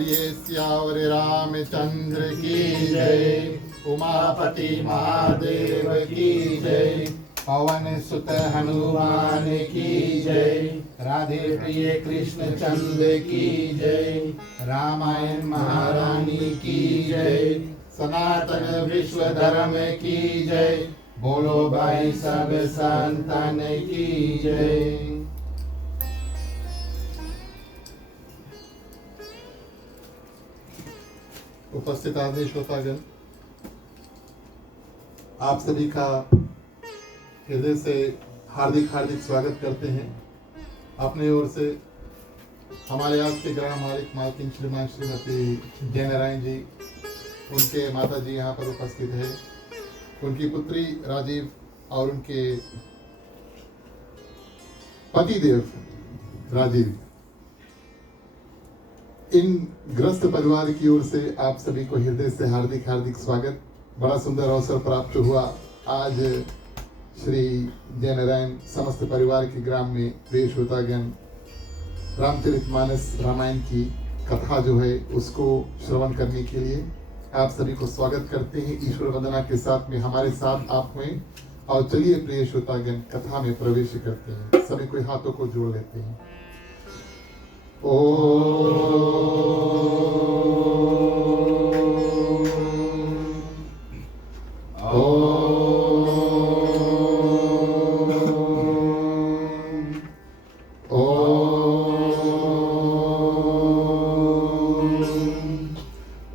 बोलिए सियावर रामचंद्र की जय। उमापति महादेव की जय। पवन सुत हनुमान की जय। राधे प्रिय कृष्ण चंद्र की जय। रामायण महारानी की जय। सनातन विश्व धर्म की जय। बोलो भाई सब संतान की जय। उपस्थित आदरणीय श्रोतागण, आप सभी का हृदय से हार्दिक हार्दिक स्वागत करते हैं। अपने ओर से हमारे आज के ग्राम मालिक मालकिन श्रीमान श्रीमती जय नारायण जी, उनके माता जी यहाँ पर उपस्थित है, उनकी पुत्री राजीव और उनके पति देव राजीव। इन ग्रस्त परिवार की ओर से आप सभी को हृदय से हार्दिक हार्दिक स्वागत। बड़ा सुंदर अवसर प्राप्त हुआ। आज श्री जय नारायण समस्त परिवार के ग्राम में प्रिय श्रोतागण रामचरितमानस रामायण की कथा जो है उसको श्रवण करने के लिए आप सभी को स्वागत करते हैं। ईश्वर वंदना के साथ में हमारे साथ आप में, और चलिए प्रिय श्रोतागण कथा में प्रवेश करते हैं। सभी कोई हाथों को जोड़ लेते हैं।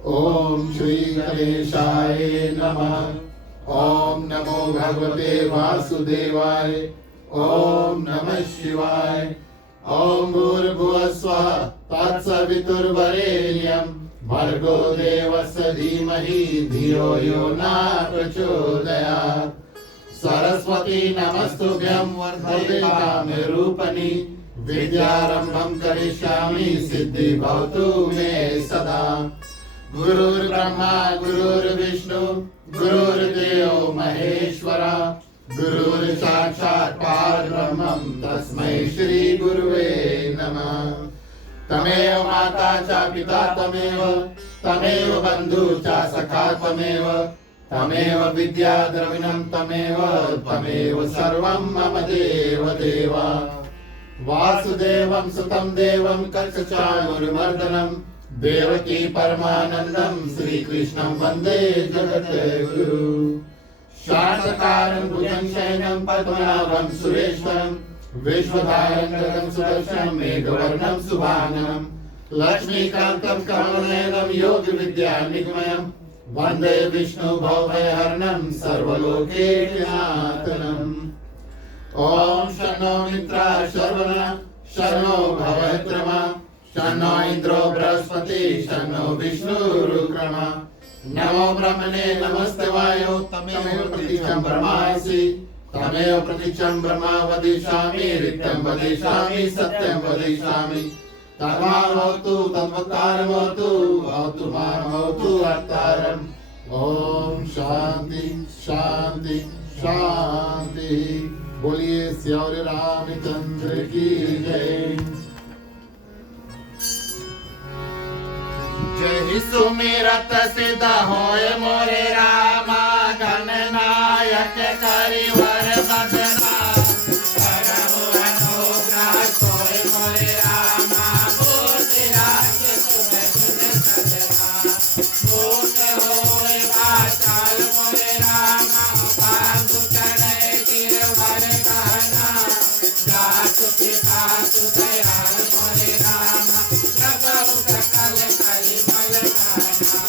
ओम श्री गणेशाय नमः। ओम नमो भगवते वासुदेवाय। ओम नमः शिवाय। ओम भूर्भुवः स्वः तत्सवितुर्वरेण्यं भर्गो देवस्य धीमहि धियो यो न प्रचोदयात्। सरस्वती नमस्तुभ्यं वरदे कामरूपिणी विद्यारंभं करिष्यामि सिद्धि भवतु मे सदा। गुरुर्ब्रह्मा गुरुर्विष्णु गुरुर्देवो महेश्वरा गुरुर्साक्षात् परब्रह्मं तस्मै श्री गुरुवे नमः। तमेव माता च पिता तमेव बन्धु च सखा तमेव विद्या द्रविणं तमेव सर्वं मम देव देवा। वासुदेवं सुतं देवं कंसचाणूरमर्दनं देवकी परमानन्दं श्रीकृष्णं वन्दे जगद्गुरुं। शान्तकारं भुजगशयनं पद्मनाभं सुरेशं विश्वधारं गगनं सुदर्शनं मेघवर्णं शुभांगं लक्ष्मीकान्तं कमलनयनं योगविद्यानिगमनं वन्दे विष्णु भवभयहरणं सर्वलोकैकनाथनं। ॐ शन्नो मित्रः शर्वणः शन्नो भवत्रमा शन्नो इन्द्रो बृहस्पतिः शन्नो विष्णुरुक्रमः। नमो ब्रह्मणे नमस्ते वायो तमेव प्रतीक्षं ब्रह्मासि तमेव प्रतीक्षं ब्रह्मा वदिष्यामि ऋतं वदिष्यामि सत्यं वदिष्यामि। तद्भावतु तद्वकारमवतु भवतु मानमवतु अवतारम्। ओम शांति शांति शांति। बोलिए सियावर रामचंद्र की जय। जय सुमिरत सिद्ध होय मोरे रामा गणनायक करिवर बदना। करहु अनुग्रह सोय मोरे रामा मूर्ति राख सुन सुन सजना। भूत होय वाचाल मोरे रामा बांधु चढ़े गिरवर कहना। जासु पिता सुदयाल मोरे रामा प्रभु सकल कलिमल कहना।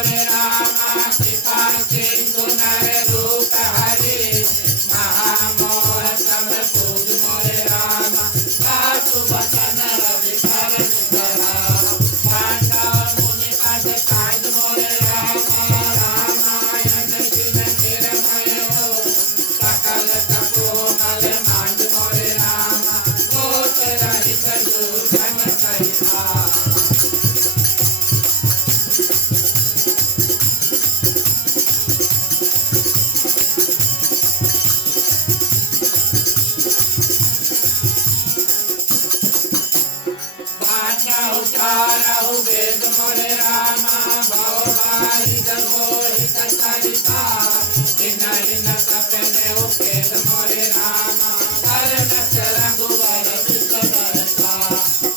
मोरे रामा कृपा सिंधु नर रूप हरि महामोह सब पूज मोरे रामा साधु वचन रवि करण करावा पांडव मुनि पद काज मोरे रामा रामायण जिन निरमय हो सकल तपोमल मांड मोरे रामा कोट रहित दुर्जन सहिता चारहु वेद मोरे रामा भव बाहिर मोहित सरिता हिन हिन सपने उपेद मोरे रामा करण रघुवर विषदरता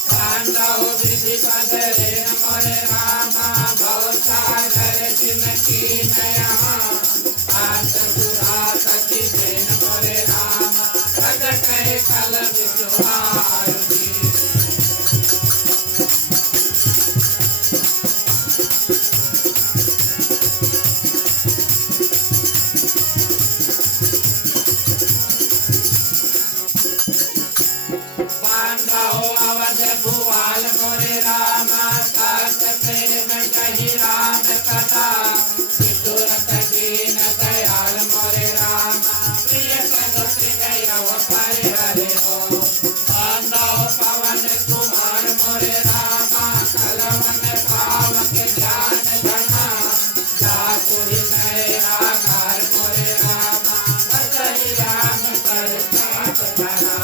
पांडव विधि पद रेण मोरे रामा भव सागर जिन कीन यहाँ आस सुरा सखी देन मोरे रामा प्रगट कल विश्वारुधि भुवाल मोरे रामा सात प्रेम कही राम कथा विदुरत दीन दयाल मोरे रामा प्रिय संग प्रिय परिहरे हो बांधव पवन कुमार मोरे रामा कलवन पावक ज्ञान धना जातु हृदय आधार मोरे रामा बसहि राम पर ताप धरा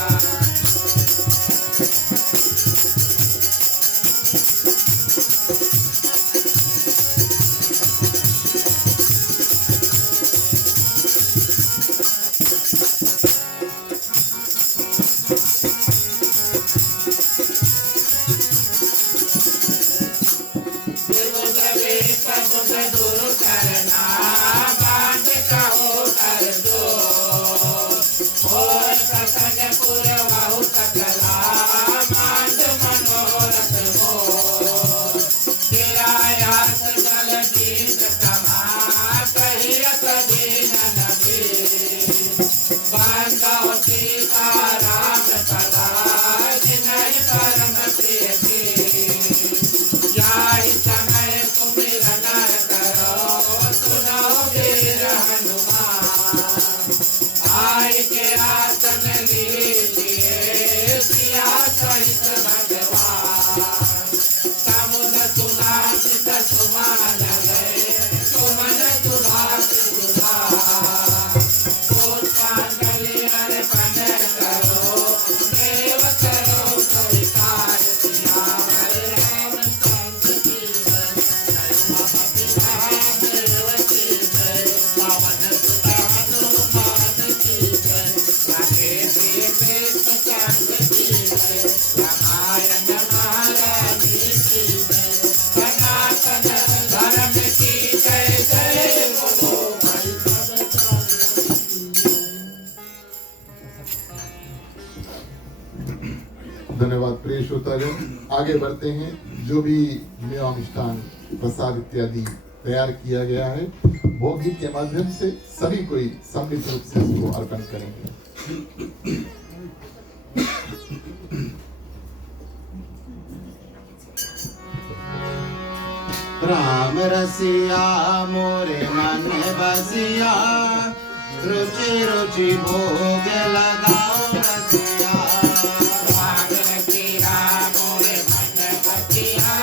दूर करना बांध कहो कर दो और कसज पुर बहु सकला मांड मनोरथ हो गिरायास जल जीत कमा कहियत दीन नबी बांधव सीता राम सदा जिनहि परम प्रिय की याहि समय सुमिरन आय के आसन लीजिए सिया सहित भगवान समुद्र सुनासित सुमान गए सुमन सुभाष सुधा पुष्पांजलि अर्पण करो देव करो स्वीकार सिया रामचंद्र की जय जय बाबा बिहार देव की जय पावन सुता हनुमान की जय राधे कृष्ण चंद्र की जय रामायण महारानी की जय सनातन धर्म की जय जय बोलो भाई धन्यवाद प्रिय श्रोतागण। आगे बढ़ते हैं। जो भी मेवा मिष्ठान प्रसाद इत्यादि तैयार किया गया है भोग गीत के माध्यम से सभी कोई सम्मिलित रूप से इसको अर्पण करेंगे। राम रसिया मोरे मन बसिया रुचि रुचि भोग लगाओ रसिया राम रसिया मोरे मन बसिया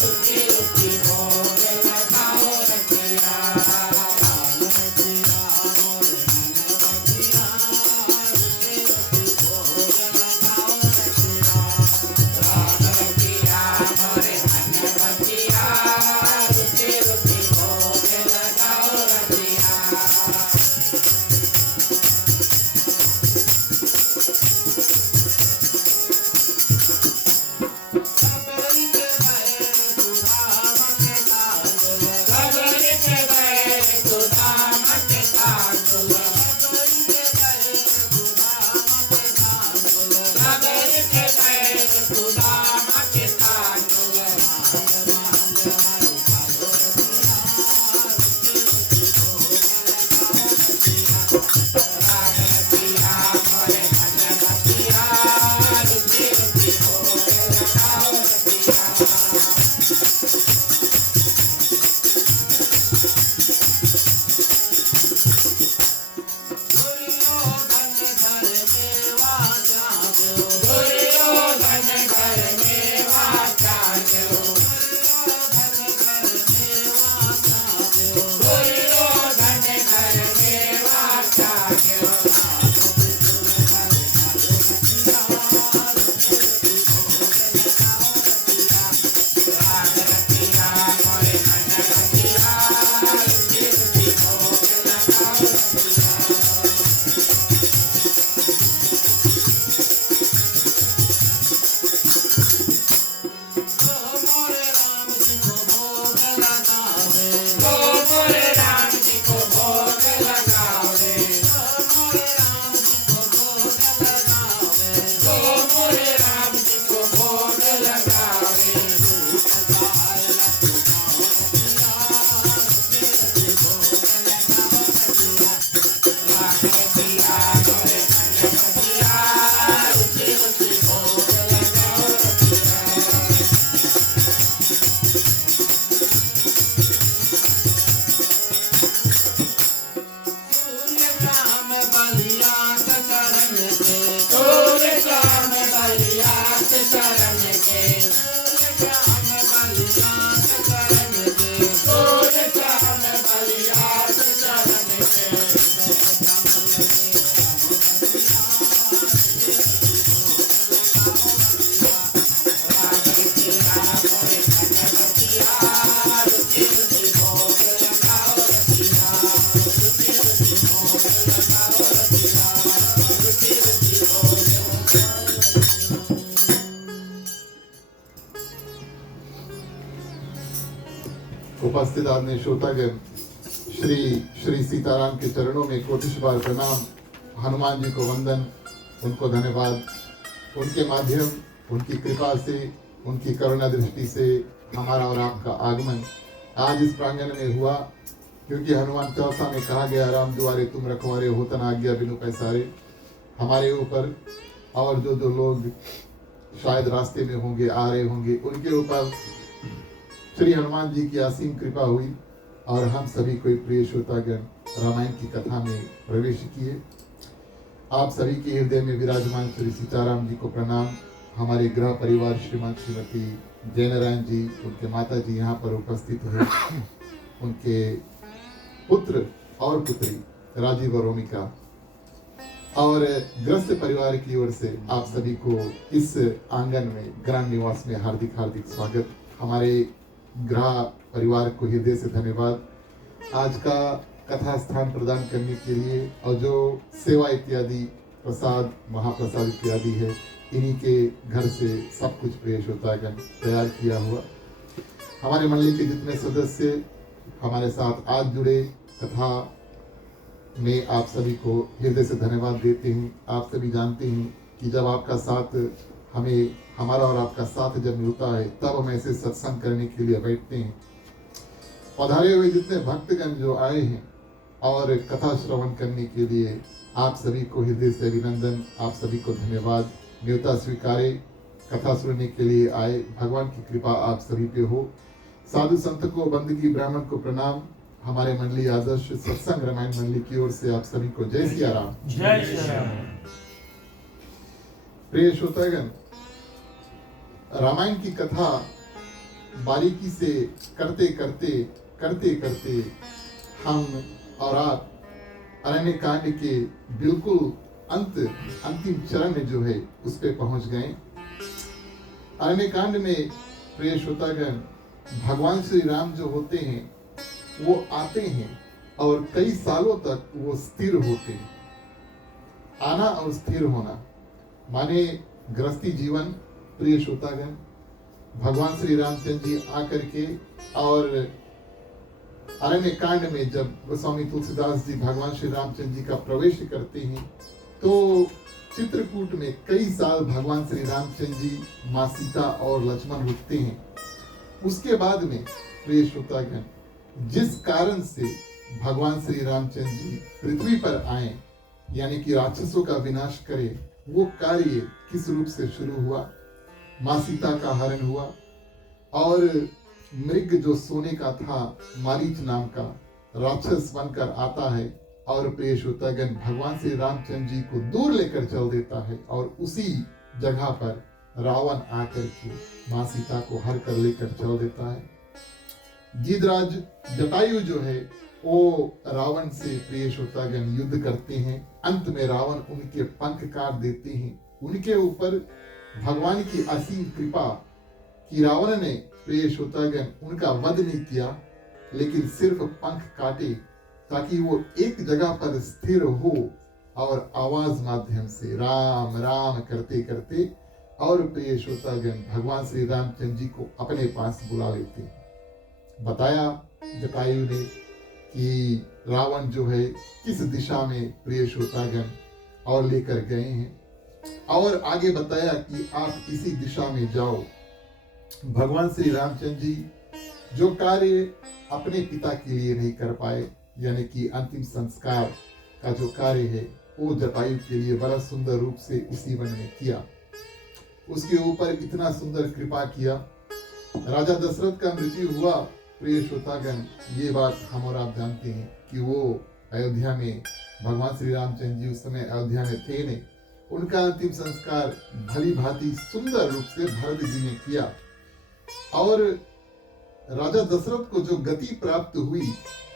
रुचि रुचि भोग लगाओ रसिया राम रसिया मोरे मन बसिया रुचि रुचि भोग लगाओ रसिया राम रसिया मोरे मन बसिया रुचि रुचि भोग लगाओ रसिया बलिया चरण के तोरे श्याम बलिया चरण के श्याम बलिया चरण के तोरे श्याम बलिया चरण के उपस्थित आदरणीय श्रोतागण, श्री श्री सीताराम के चरणों में कोटिश बार प्रणाम, हनुमान जी को वंदन, उनको धन्यवाद। उनके माध्यम, उनकी कृपा से, उनकी करुणा दृष्टि से हमारा और आपका आगमन आज इस प्रांगण में हुआ, क्योंकि हनुमान चालीसा में कहा गया, राम दुआरे तुम रखवारे हो तन आज्ञा बिनु पैसारे। हमारे ऊपर और जो जो लोग शायद रास्ते में होंगे, आ रहे होंगे, उनके ऊपर श्री हनुमान जी की असीम कृपा हुई और हम सभी कोई प्रिय श्रोतागण रामायण की कथा में प्रवेश किए। आप सभी के हृदय में विराजमान श्री सीताराम जी को प्रणाम। हमारे गृह परिवार श्रीमान श्रीमती जयनारायण जी, उनके माता जी यहाँ पर उपस्थित हैं, उनके पुत्र और पुत्री राजीव और रोमिका, और ग्रस्त परिवार की ओर से आप सभी को इस आंगन में, ग्राम निवास में हार्दिक हार्दिक स्वागत। हमारे गृह परिवार को हृदय से धन्यवाद आज का कथा स्थान प्रदान करने के लिए, और जो सेवा इत्यादि, प्रसाद, महाप्रसाद इत्यादि है, इन्हीं के घर से सब कुछ पेश होता है तैयार किया हुआ। हमारे मंडली के जितने सदस्य हमारे साथ आज जुड़े, कथा में आप सभी को हृदय से धन्यवाद देते हैं। आप सभी जानते हैं कि जब आपका साथ हमें, हमारा और आपका साथ जब मिलता है, तब हम ऐसे सत्संग करने के लिए बैठते हैं। पधारे हुए जितने भक्तगण जो आए हैं और कथा श्रवण करने के लिए, आप सभी को हृदय से अभिनंदन, आप सभी को धन्यवाद। न्योता स्वीकारे, कथा सुनने के लिए आए, भगवान की कृपा आप सभी पे हो। साधु संत को, बंदगी ब्राह्मण को प्रणाम। हमारे मंडली आदर्श सत्संग रामायण मंडली की ओर से आप सभी को जय सिया राम। जय श्री राम। प्रिय श्रोतागण, रामायण की कथा बारीकी से करते करते हम और आप अरण्य कांड के बिल्कुल अंतिम चरण में जो है उस पे पहुंच गए। अरण्य कांड में प्रिय श्रोतागण, भगवान श्री राम जो होते हैं वो आते हैं और कई सालों तक वो स्थिर होते हैं। आना और स्थिर होना माने गृहस्थी जीवन। प्रिय श्रोतागण, भगवान श्री रामचंद्र जी आकर के और अरण्य कांड में जब गोस्वामी तुलसीदास जी भगवान श्री रामचंद्र जी का प्रवेश करते हैं, तो चित्रकूट में कई साल भगवान श्री रामचंद्र जी, माँ सीता और लक्ष्मण रुकते हैं। उसके बाद में प्रिय श्रोतागण, जिस कारण से भगवान श्री रामचंद्र जी पृथ्वी पर आए, यानी कि राक्षसों का विनाश करे, वो कार्य किस रूप से शुरू हुआ। माँ सीता का हरण हुआ और मृग जो सोने का था, मारीच नाम का राक्षस बनकर आता है और प्रिय श्रोतागण भगवान श्री रामचंद्र जी को दूर लेकर चल देता है, और उसी जगह पर रावण आकर के माँ सीता को हर कर लेकर चल देता है। गीधराज जटायु जो है वो रावण से प्रिय श्रोतागण युद्ध करते हैं। अंत में रावण उनके पंख काट देते हैं। उनके ऊपर भगवान की असीम कृपा कि रावण ने प्रिय श्रोतागण उनका वध नहीं किया, लेकिन सिर्फ पंख काटे ताकि वो एक जगह पर स्थिर हो और आवाज माध्यम से राम राम करते करते और प्रिय श्रोतागण भगवान श्री रामचंद्र जी को अपने पास बुला लेते हैं। बताया जटायु ने कि रावण जो है किस दिशा में प्रिय श्रोतागण और लेकर गए हैं, और आगे बताया कि आप इसी दिशा में जाओ। भगवान श्री रामचंद्र जी जो कार्य अपने पिता के लिए नहीं कर पाए, यानी कि अंतिम संस्कार का जो कार्य है वो जटायु के लिए बड़ा सुंदर रूप से उसी वन में किया। उसके ऊपर इतना सुंदर कृपा किया। राजा दशरथ का मृत्यु हुआ। प्रिय श्रोतागण, ये बात हम और आप जानते हैं कि वो अयोध्या में भगवान श्री रामचंद्र जी उस समय अयोध्या में थे नहीं। उनका अंतिम संस्कार भली भांति सुंदर रूप से भरत जी ने किया। और राजा दशरथ को जो गति प्राप्त हुई,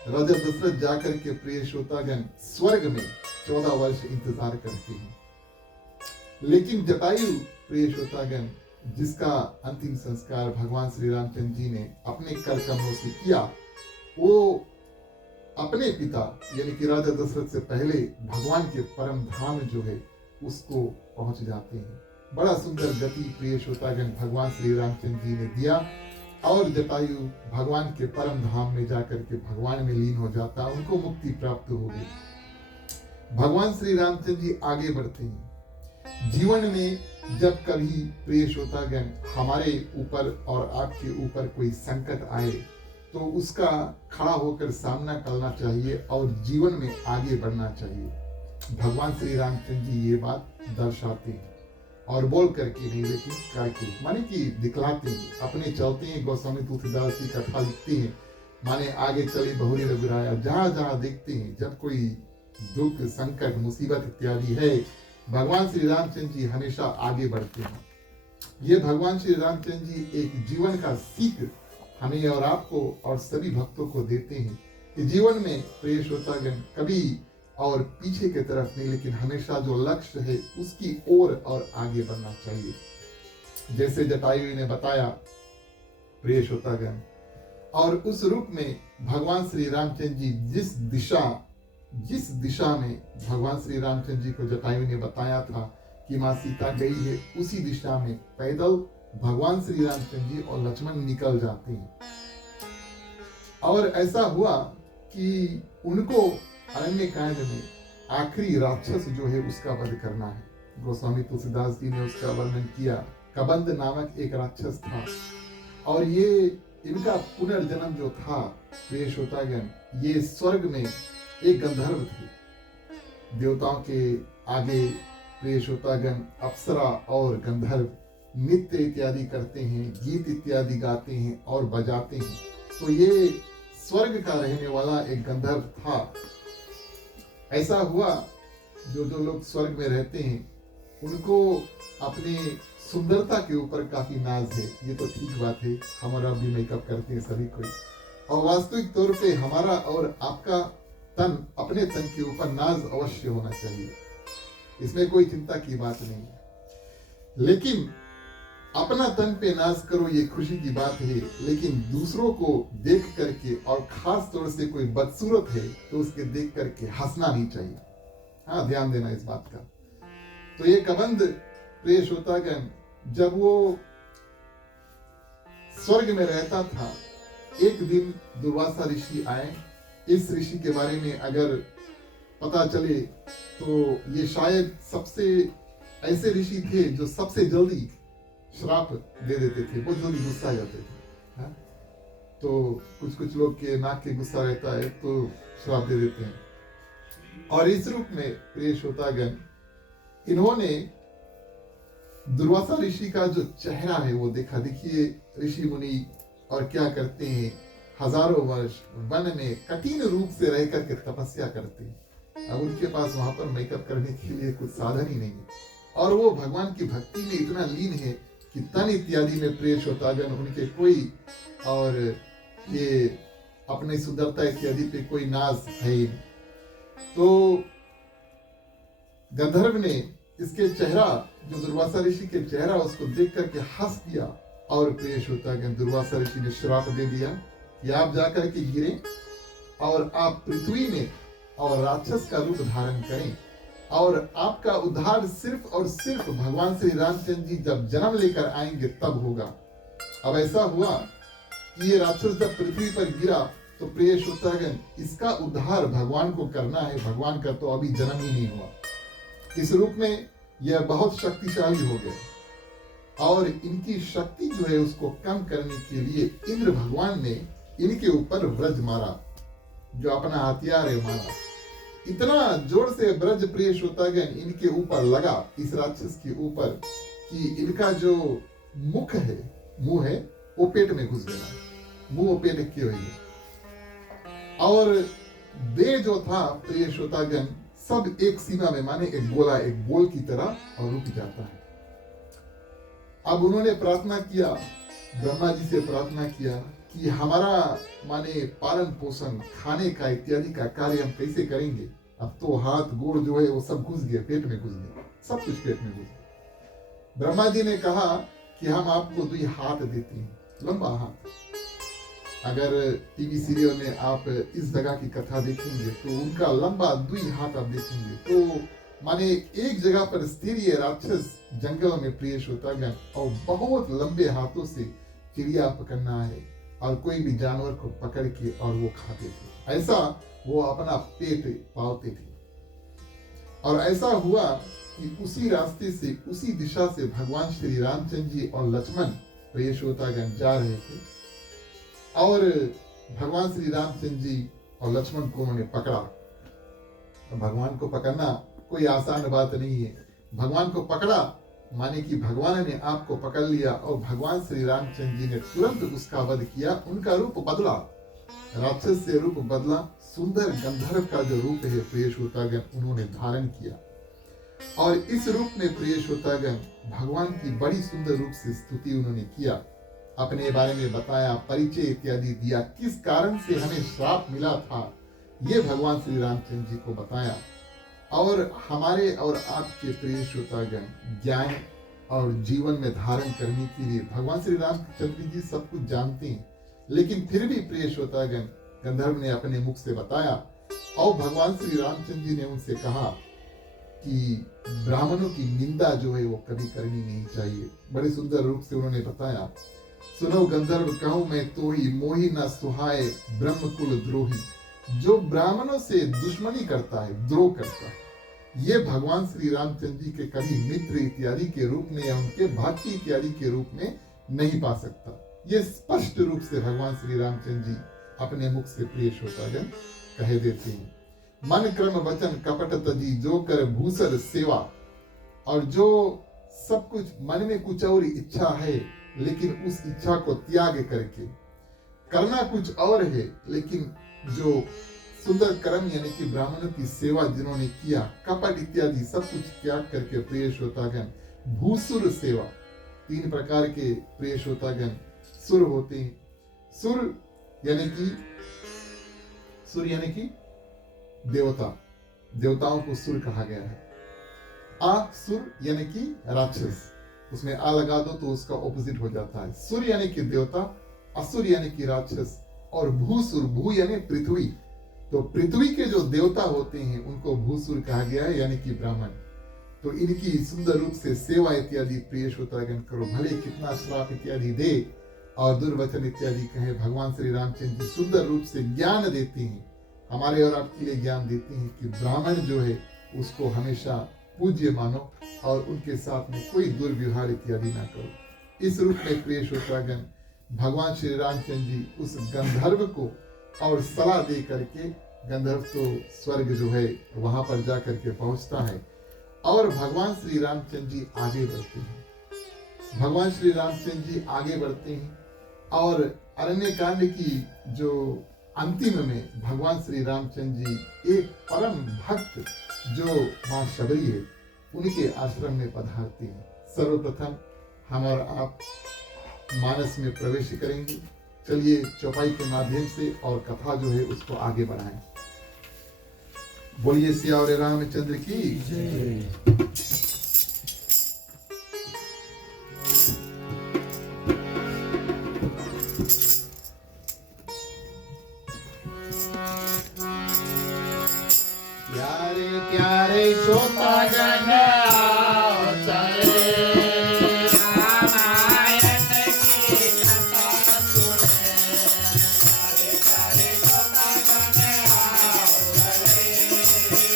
राजा दशरथ जाकर के प्रिय श्रोतागण स्वर्ग में 14 वर्ष इंतजार करते हैं। लेकिन जटायु प्रिय श्रोतागण, जिसका अंतिम संस्कार भगवान श्री रामचंद्र जी ने अपने कर कमलों से किया, वो अपने पिता यानी कि राजा दशरथ से पहले भगवान के परम धाम जो है उसको पहुंच जाते हैं। बड़ा सुंदर गति प्रिय श्रोतागण भगवान श्री रामचंद्र जी ने दिया और जटायु भगवान के परम धाम में जाकर के भगवान में लीन हो जाता, उनको मुक्ति प्राप्त हो गई। भगवान श्री रामचंद्र जी आगे बढ़ते हैं। जीवन में जब कभी प्रिय श्रोतागण हमारे ऊपर और आपके ऊपर कोई संकट आए तो उसका खड़ा होकर सामना करना चाहिए और जीवन में आगे बढ़ना चाहिए। भगवान श्री रामचंद्र जी ये बात दर्शाते हैं और बोल करके नहीं लेकिन करके, माने कि दिखलाते हैं, अपने चलते हैं। गोस्वामी तुलसीदास जी कथा लिखते हैं, माने आगे चले बहुरी रघुराया। जहां जहां देखते हैं जब कोई दुख संकट मुसीबत इत्यादि है, भगवान श्री रामचंद्र जी हमेशा आगे बढ़ते हैं। ये भगवान श्री रामचंद्र जी एक जीवन का सीख हमें और आपको और सभी भक्तों को देते हैं कि जीवन में प्रिय श्रोतागण कभी और पीछे की तरफ नहीं, लेकिन हमेशा जो लक्ष्य है उसकी ओर और आगे बढ़ना चाहिए। जैसे जटायु ने बताया प्रिय श्रोतागण, और उस रूप में भगवान श्री रामचंद्र जी जिस दिशा में भगवान श्री रामचंद्र जी को जटायु ने बताया था कि माँ सीता गई है, उसी दिशा में पैदल भगवान श्री रामचंद्र जी और लक्ष्मण निकल जाते हैं। और ऐसा हुआ कि उनको अरण्य कांड में आखिरी राक्षस जो है उसका वध करना है। गोस्वामी तुलसीदास जी ने उसका वर्णन किया। कबंध नामक एक राक्षस था और ये इनका पुनर्जन्म जो था प्रिय श्रोतागण, ये स्वर्ग में एक गंधर्व थे। देवताओं के आगे प्रिय श्रोतागण अप्सरा और गंधर्व नृत्य इत्यादि करते हैं, गीत इत्यादि गाते हैं और बजाते हैं। तो ये स्वर्ग का रहने वाला एक गंधर्व था। ऐसा हुआ जो लोग स्वर्ग में रहते हैं उनको अपनी सुंदरता के ऊपर काफी नाज है। ये तो ठीक बात है, हमारा भी मेकअप करते हैं सभी कोई, और वास्तविक तौर पे हमारा और आपका तन अपने तन के ऊपर नाज अवश्य होना चाहिए, इसमें कोई चिंता की बात नहीं है। लेकिन अपना तन पे नाज करो, ये खुशी की बात है, लेकिन दूसरों को देख करके और खास तौर से कोई बदसूरत है तो उसके देख करके हंसना नहीं चाहिए। हाँ, ध्यान देना इस बात का। तो ये कबंध प्रिय श्रोतागण जब वो स्वर्ग में रहता था, एक दिन दुर्वासा ऋषि आए। इस ऋषि के बारे में अगर पता चले तो ये शायद सबसे ऐसे ऋषि थे जो सबसे जल्दी श्राप दे देते थे, बहुत जल्दी गुस्सा आ जाते थे। हाँ? तो कुछ लोग के नाक के गुस्सा रहता है तो श्राप दे देते हैं। और इस रूप में प्रिय श्रोतागण इन्होंने दुर्वासा ऋषि का जो चेहरा है वो देखा। देखिए ऋषि मुनि और क्या करते हैं, हजारों वर्ष वन में कठिन रूप से रह करके तपस्या करते हैं। अब उनके पास वहां पर मेकअप करने के लिए कुछ साधन ही नहीं है, और वो भगवान की भक्ति में इतना लीन है कि तन इत्यादि में प्रिय श्रोतागण उनके कोई और ये अपने सुंदरता इत्यादि पे कोई नाज है ही नहीं। तो गंधर्व ने इसके चेहरा, जो दुर्वासा ऋषि के चेहरा, उसको देख करके हंस दिया और प्रिय श्रोतागण दुर्वासा ऋषि ने श्राप दे दिया कि आप जाकर के गिरे और आप पृथ्वी में और राक्षस का रूप धारण करें, और आपका उद्धार सिर्फ और सिर्फ भगवान श्री रामचंद्र जी जब जन्म लेकर आएंगे तब होगा। अब ऐसा हुआ कि ये राक्षस जब पृथ्वी पर गिरा तो प्रिय श्रोतागण इसका उद्धार भगवान को करना है, भगवान का तो अभी जन्म ही नहीं हुआ। इस रूप में यह बहुत शक्तिशाली हो गया और इनकी शक्ति जो है उसको कम करने के लिए इंद्र भगवान ने इनके ऊपर व्रज मारा, जो अपना हथियार है मारा। इतना जोर से ब्रज प्रिय श्रोतागण इनके ऊपर लगा, इस राक्षस के ऊपर, कि इनका जो मुख है, मुंह है, वो पेट में घुस गया। मुंह पेट की हुई है और देह जो था प्रिय श्रोतागण सब एक सीमा में, माने एक गोला, एक गोल की तरह और रुक जाता है। अब उन्होंने प्रार्थना किया, ब्रह्मा जी से प्रार्थना किया कि हमारा माने पालन पोषण, खाने का इत्यादि का कार्य हम कैसे करेंगे। अब तो हाथ गोड़ जो है वो सब घुस गए, पेट में घुस गए, सब कुछ पेट में घुस गया। ब्रह्मा जी ने कहा कि हम आपको 2 हाथ देते हैं, लंबा हाथ। अगर टीवी सीरियल में आप इस जगह की कथा देखेंगे तो उनका लंबा 2 हाथ आप देखेंगे। तो माने एक जगह पर स्थिर ये राक्षस जंगल में प्रवेश होता गया और बहुत लंबे हाथों से चिड़िया पकड़ना है और कोई भी जानवर को पकड़ के और वो खाते थे। ऐसा वो अपना पेट पालते थे। और ऐसा हुआ कि उसी रास्ते से, उसी दिशा से भगवान श्री रामचंद्र जी और लक्ष्मण प्रेषोतागण जा रहे थे और भगवान श्री रामचंद्र जी और लक्ष्मण को उन्होंने पकड़ा। तो भगवान को पकड़ना कोई आसान बात नहीं है। भगवान को पकड़ा माने कि भगवान ने आपको पकड़ लिया और भगवान श्री रामचंद्र जी ने तुरंत उसका वध किया। उनका रूप बदला, राक्षस से रूप बदला, सुंदर गंधर्व का जो रूप है प्रेषोतागण उन्होंने धारण किया और इस रूप में प्रेषोतागण भगवान की बड़ी सुंदर रूप से स्तुति उन्होंने किया, अपने बारे में बताया, परिचय इत्यादि दिया, किस कारण से हमें श्राप मिला था ये भगवान श्री रामचंद्र जी को बताया। और हमारे और आपके प्रेषोतागण ज्ञान और जीवन में धारण करने के लिए भगवान श्री रामचंद्र जी सब कुछ जानते हैं, लेकिन फिर भी प्रेषोतागण गंधर्व ने अपने मुख से बताया और भगवान श्री रामचंद्र जी ने उनसे कहा कि ब्राह्मणों की निंदा जो है वो कभी करनी नहीं चाहिए। बड़े सुंदर रूप से उन्होंने बताया, सुनो गंधर्व कहूं मैं तो ही, मोही न सुहाए ब्रह्म कुल द्रोही। जो ब्राह्मणों से दुश्मनी करता है, द्रोह करता है, ये भगवान श्री रामचंद्र जी के कभी मित्र इत्यादि के रूप में या उनके भक्ति इत्यादि के रूप में नहीं पा सकता। ये स्पष्ट रूप से भगवान श्री रामचंद्र जी अपने मुख से प्रेषोतागण कह देते हैं। मन क्रम वचन कपट तजी, जो कर भूसर सेवा। और जो सब कुछ मन में कुछ और इच्छा है लेकिन उस इच्छा को त्याग करके करना कुछ और है, लेकिन जो सुंदर कर्म यानी कि ब्राह्मणों की सेवा जिन्होंने किया, कपट इत्यादि सब कुछ त्याग करके प्रेषोतागण भूसुर सेवा। 3 प्रकार के प्रेषोतागण सुर होते हैं। सुर यानी कि देवता, देवताओं को सुर कहा गया है। असुर यानी कि राक्षस, उसमें आ लगा दो तो उसका ऑपोजिट हो जाता है। सुर यानी कि देवता, असुर यानी कि राक्षस और भूसुर, भू यानी पृथ्वी। तो पृथ्वी के जो देवता होते हैं उनको भूसुर कहा गया है यानी कि ब्राह्मण। तो इनकी सुंदर रूप से सेवा इत्यादि प्रेषोतागण करो, भले कितना श्राप इत्यादि दे और दुर्वचन इत्यादि कहे, भगवान श्री रामचंद्र जी सुंदर रूप से ज्ञान देते हैं, हमारे और आपके लिए ज्ञान देते हैं कि ब्राह्मण जो है उसको हमेशा पूज्य मानो और उनके साथ में कोई दुर्व्यवहार इत्यादि ना करो। इस रूप में प्रेषोतागण भगवान श्री रामचंद्र जी उस गंधर्व को और सलाह दे करके, गंधर्व तो स्वर्ग जो है वहां पर जा करके पहुंचता है और भगवान श्री रामचंद्र जी आगे बढ़ते हैं। भगवान श्री रामचंद्र जी आगे बढ़ते हैं और अरण्य कांड की जो अंतिम में भगवान श्री रामचंद्र जी एक परम भक्त जो मां शबरी है उनके आश्रम में पधारते हैं। सर्वप्रथम हम और आप मानस में प्रवेश करेंगे। चलिए चौपाई के माध्यम से और कथा जो है उसको आगे बढ़ाएं। बोलिए सियावर रामचंद्र की जय। प्यारे प्यारे श्रोतागण आओ चले रामायण की कथा सुने। प्यारे प्यारे श्रोतागण आओ चले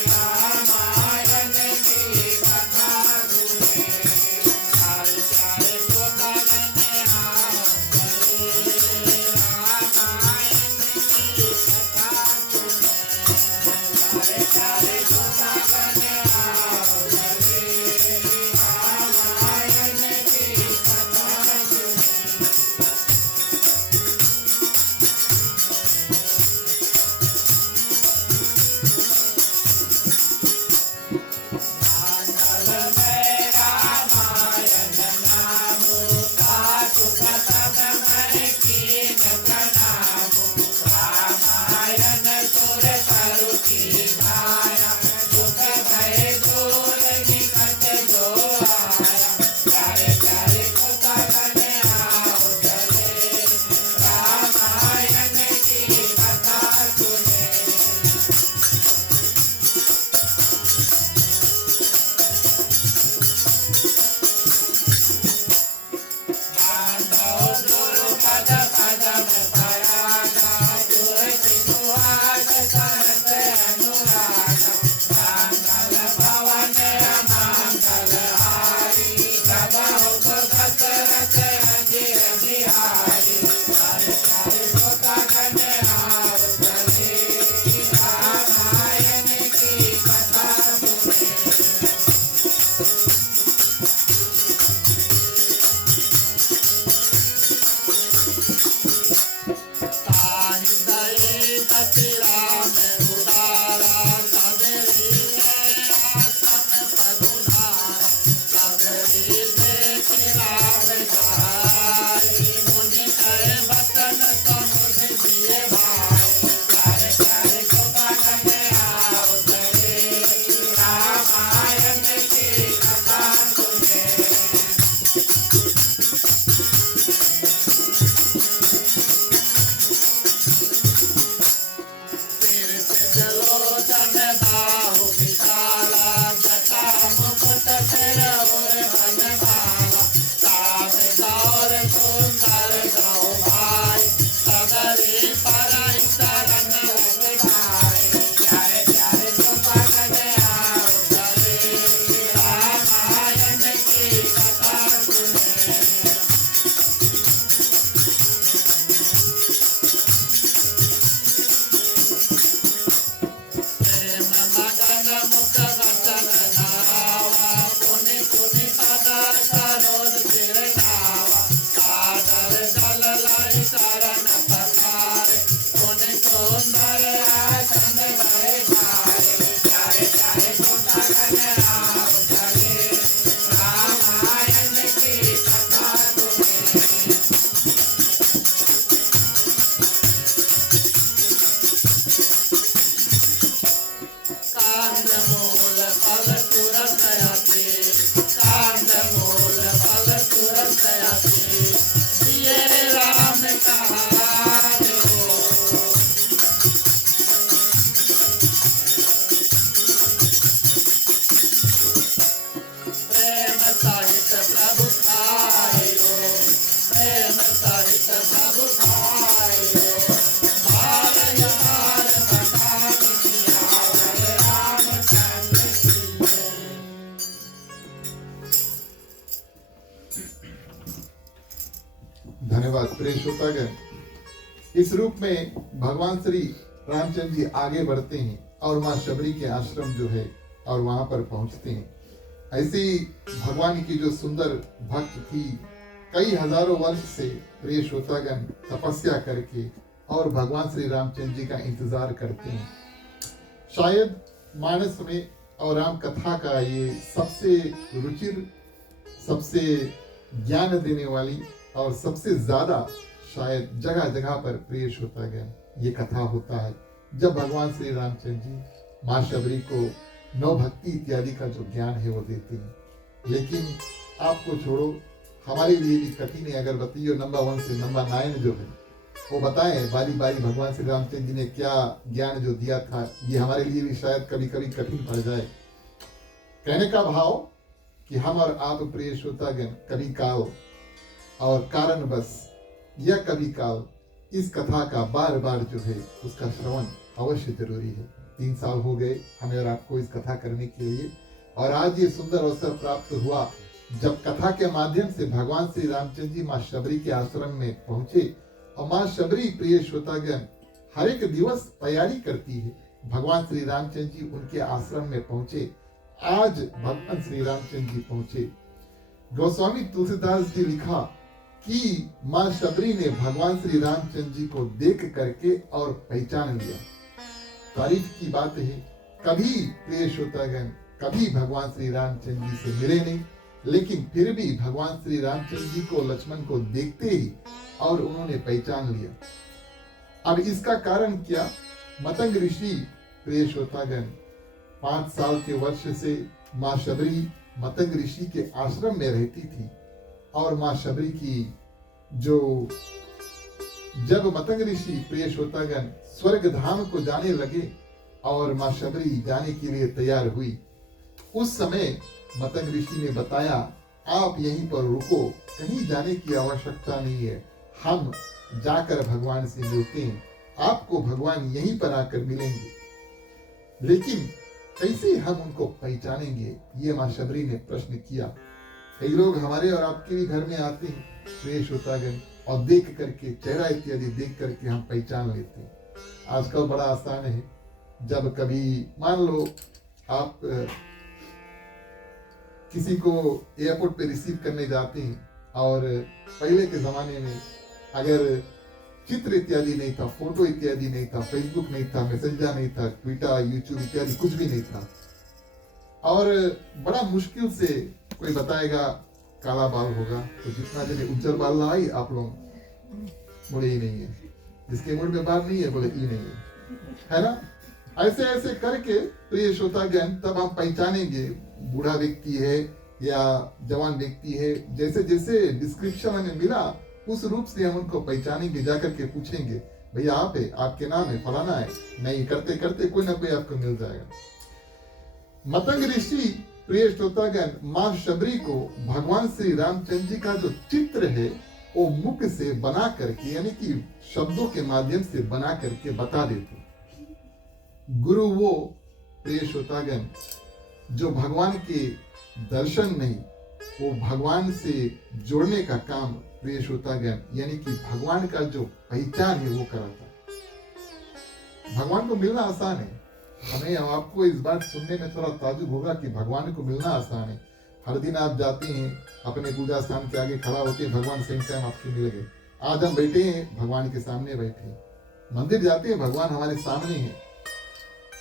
रामायण की कथा सुने। प्यारे प्यारे श्रोतागण आओ चले रामायण की कथा सुने। प्यारे प्यारे श्रोतागण आओ चले की कथा सुने लोचन बाहु विशाला जटा मुकुट सिर और वनमाला ताम गौर सुंदर गौ भाई सगरी परई शरण भाई प्यारे प्यारे सुपन आओ चले रामायण की कथा सुने प्रेम मगन मुख वचन नावा पुनि पुनि सदा सरोज सिर नावा सागर जल लाई शरण पखारे पुनि सुंदर आसन बैठारे प्यारे प्यारे सुपन आओ चले रामायण की कथा सुने कांद मूल फल तुरत आते कांद मूल फल तुरत आते दिए राम कहानी हो प्रेम सहित प्रभु खायो प्रेम सहित प्रभु खायो बार बार बखानी किया रामचंद्र की धन्यवाद प्रिय श्रोतागण। इस रूप में भगवान श्री रामचंद्र जी आगे बढ़ते हैं और माँ शबरी के आश्रम जो है और वहां पर पहुंचते हैं। ऐसे ही भगवान की जो सुंदर भक्त थी, कई हजारों वर्ष से प्रिय श्रोतागण तपस्या करके और भगवान श्री रामचंद्र जी का इंतजार करते हैं। शायद मानस में और राम कथा का ये सबसे रुचिर, सबसे ज्ञान देने वाली और सबसे ज्यादा शायद जगह जगह पर प्रिय श्रोतागण ये कथा होता है जब भगवान श्री रामचंद्र जी माँ शबरी को नौ भक्ति इत्यादि का जो ज्ञान है वो देते हैं। लेकिन आपको छोड़ो, हमारे लिए भी कठिन है अगर बताइए नंबर 1 से नंबर 9 जो है वो बताएं बारी बारी भगवान श्री रामचंद्र जी ने क्या ज्ञान जो दिया था, ये हमारे लिए भी शायद कभी कभी कठिन पड़ जाए। कहने का भाव कि हम और आप प्रिय श्रोतागण कभी काल और कारण बस या कभी काल इस कथा का बार बार जो है उसका श्रवण अवश्य जरूरी है। 3 साल हो गए हमें और आपको इस कथा करने के लिए, और आज ये सुंदर अवसर प्राप्त हुआ जब कथा के माध्यम से भगवान श्री रामचंद्र जी माँ शबरी के आश्रम में पहुंचे। और माँ शबरी प्रिय श्रोतागण हर एक दिवस तैयारी करती है। भगवान श्री रामचंद्र जी उनके आश्रम में पहुंचे। आज भगवान श्री रामचंद्र जी पहुंचे। गोस्वामी तुलसीदास जी लिखा कि माँ शबरी ने भगवान श्री रामचंद्र जी को देख करके और पहचान लिया। तारीफ की बात है, कभी प्रिय श्रोतागण कभी भगवान श्री रामचंद्र जी से मिले नहीं, लेकिन फिर भी भगवान श्री रामचंद्र जी को लक्ष्मण को देखते ही और उन्होंने पहचान लिया। अब इसका कारण क्या? मतंग ऋषि प्रिय श्रोतागण 5 साल के वर्ष से माँ शबरी मतंग ऋषि के आश्रम में रहती थी। और माँ शबरी की जो जब मतंग ऋषि प्रिय श्रोतागण स्वर्ग धाम को जाने लगे और माँ शबरी जाने के लिए तैयार हुई, उस समय मतंग ऋषि ने बताया आप यहीं पर रुको, कहीं जाने की आवश्यकता नहीं है, हम जाकर भगवान से मिलते हैं, आपको भगवान यहीं पर आकर मिलेंगे। लेकिन कैसे हम उनको पहचानेंगे, ये माँ शबरी ने प्रश्न किया। कई लोग हमारे और आपके भी घर में आते हैं प्रिय श्रोतागण और देख करके चेहरा इत्यादि देख करके हम पहचान लेते हैं। आजकल बड़ा आसान है, जब कभी मान लो आप किसी को एयरपोर्ट पे रिसीव करने जाते हैं और पहले के जमाने में अगर चित्र इत्यादि नहीं था, फोटो इत्यादि नहीं था, फेसबुक नहीं था, मैसेंजर नहीं था, ट्विटर यूट्यूब इत्यादि कुछ भी नहीं था, और बड़ा मुश्किल से कोई बताएगा काला बाल होगा तो जितना जने उज्जवल बाल लाई आप लोग बोले ही नहीं है, जिसके मुंह में बाल नहीं है बोले ई नहीं है ना। ऐसे ऐसे करके प्रिय श्रोतागण तब हम पहचानेंगे बूढ़ा व्यक्ति है या जवान व्यक्ति है। जैसे जैसे डिस्क्रिप्शन हमें मिला उस रूप से हम उनको पहचानेंगे, जाकर के पूछेंगे भैया आप है, आपके नाम है, फलाना है, नहीं करते करते कोई ना कोई आपको मिल जाएगा। मतंग ऋषि प्रिय श्रोतागण मां शबरी को भगवान श्री रामचंद्र जी का जो चित्र है वो मुख से बना करके यानी कि शब्दों के माध्यम से बना करके बता देते। गुरु वो प्रिय श्रोतागण जो भगवान के दर्शन नहीं, वो भगवान से जोड़ने का काम प्रिय श्रोतागण यानी कि भगवान का जो पहचान है वो कराता है। भगवान को मिलना आसान है। हमें आपको इस बात सुनने में थोड़ा ताजुब होगा कि भगवान को मिलना आसान है। हर दिन आप जाते हैं अपने पूजा स्थान के आगे खड़ा होते हैं, भगवान सेम टाइम आपको मिल गए। आज हम बैठे हैं भगवान के सामने बैठे, मंदिर जाते हैं भगवान हमारे सामने है।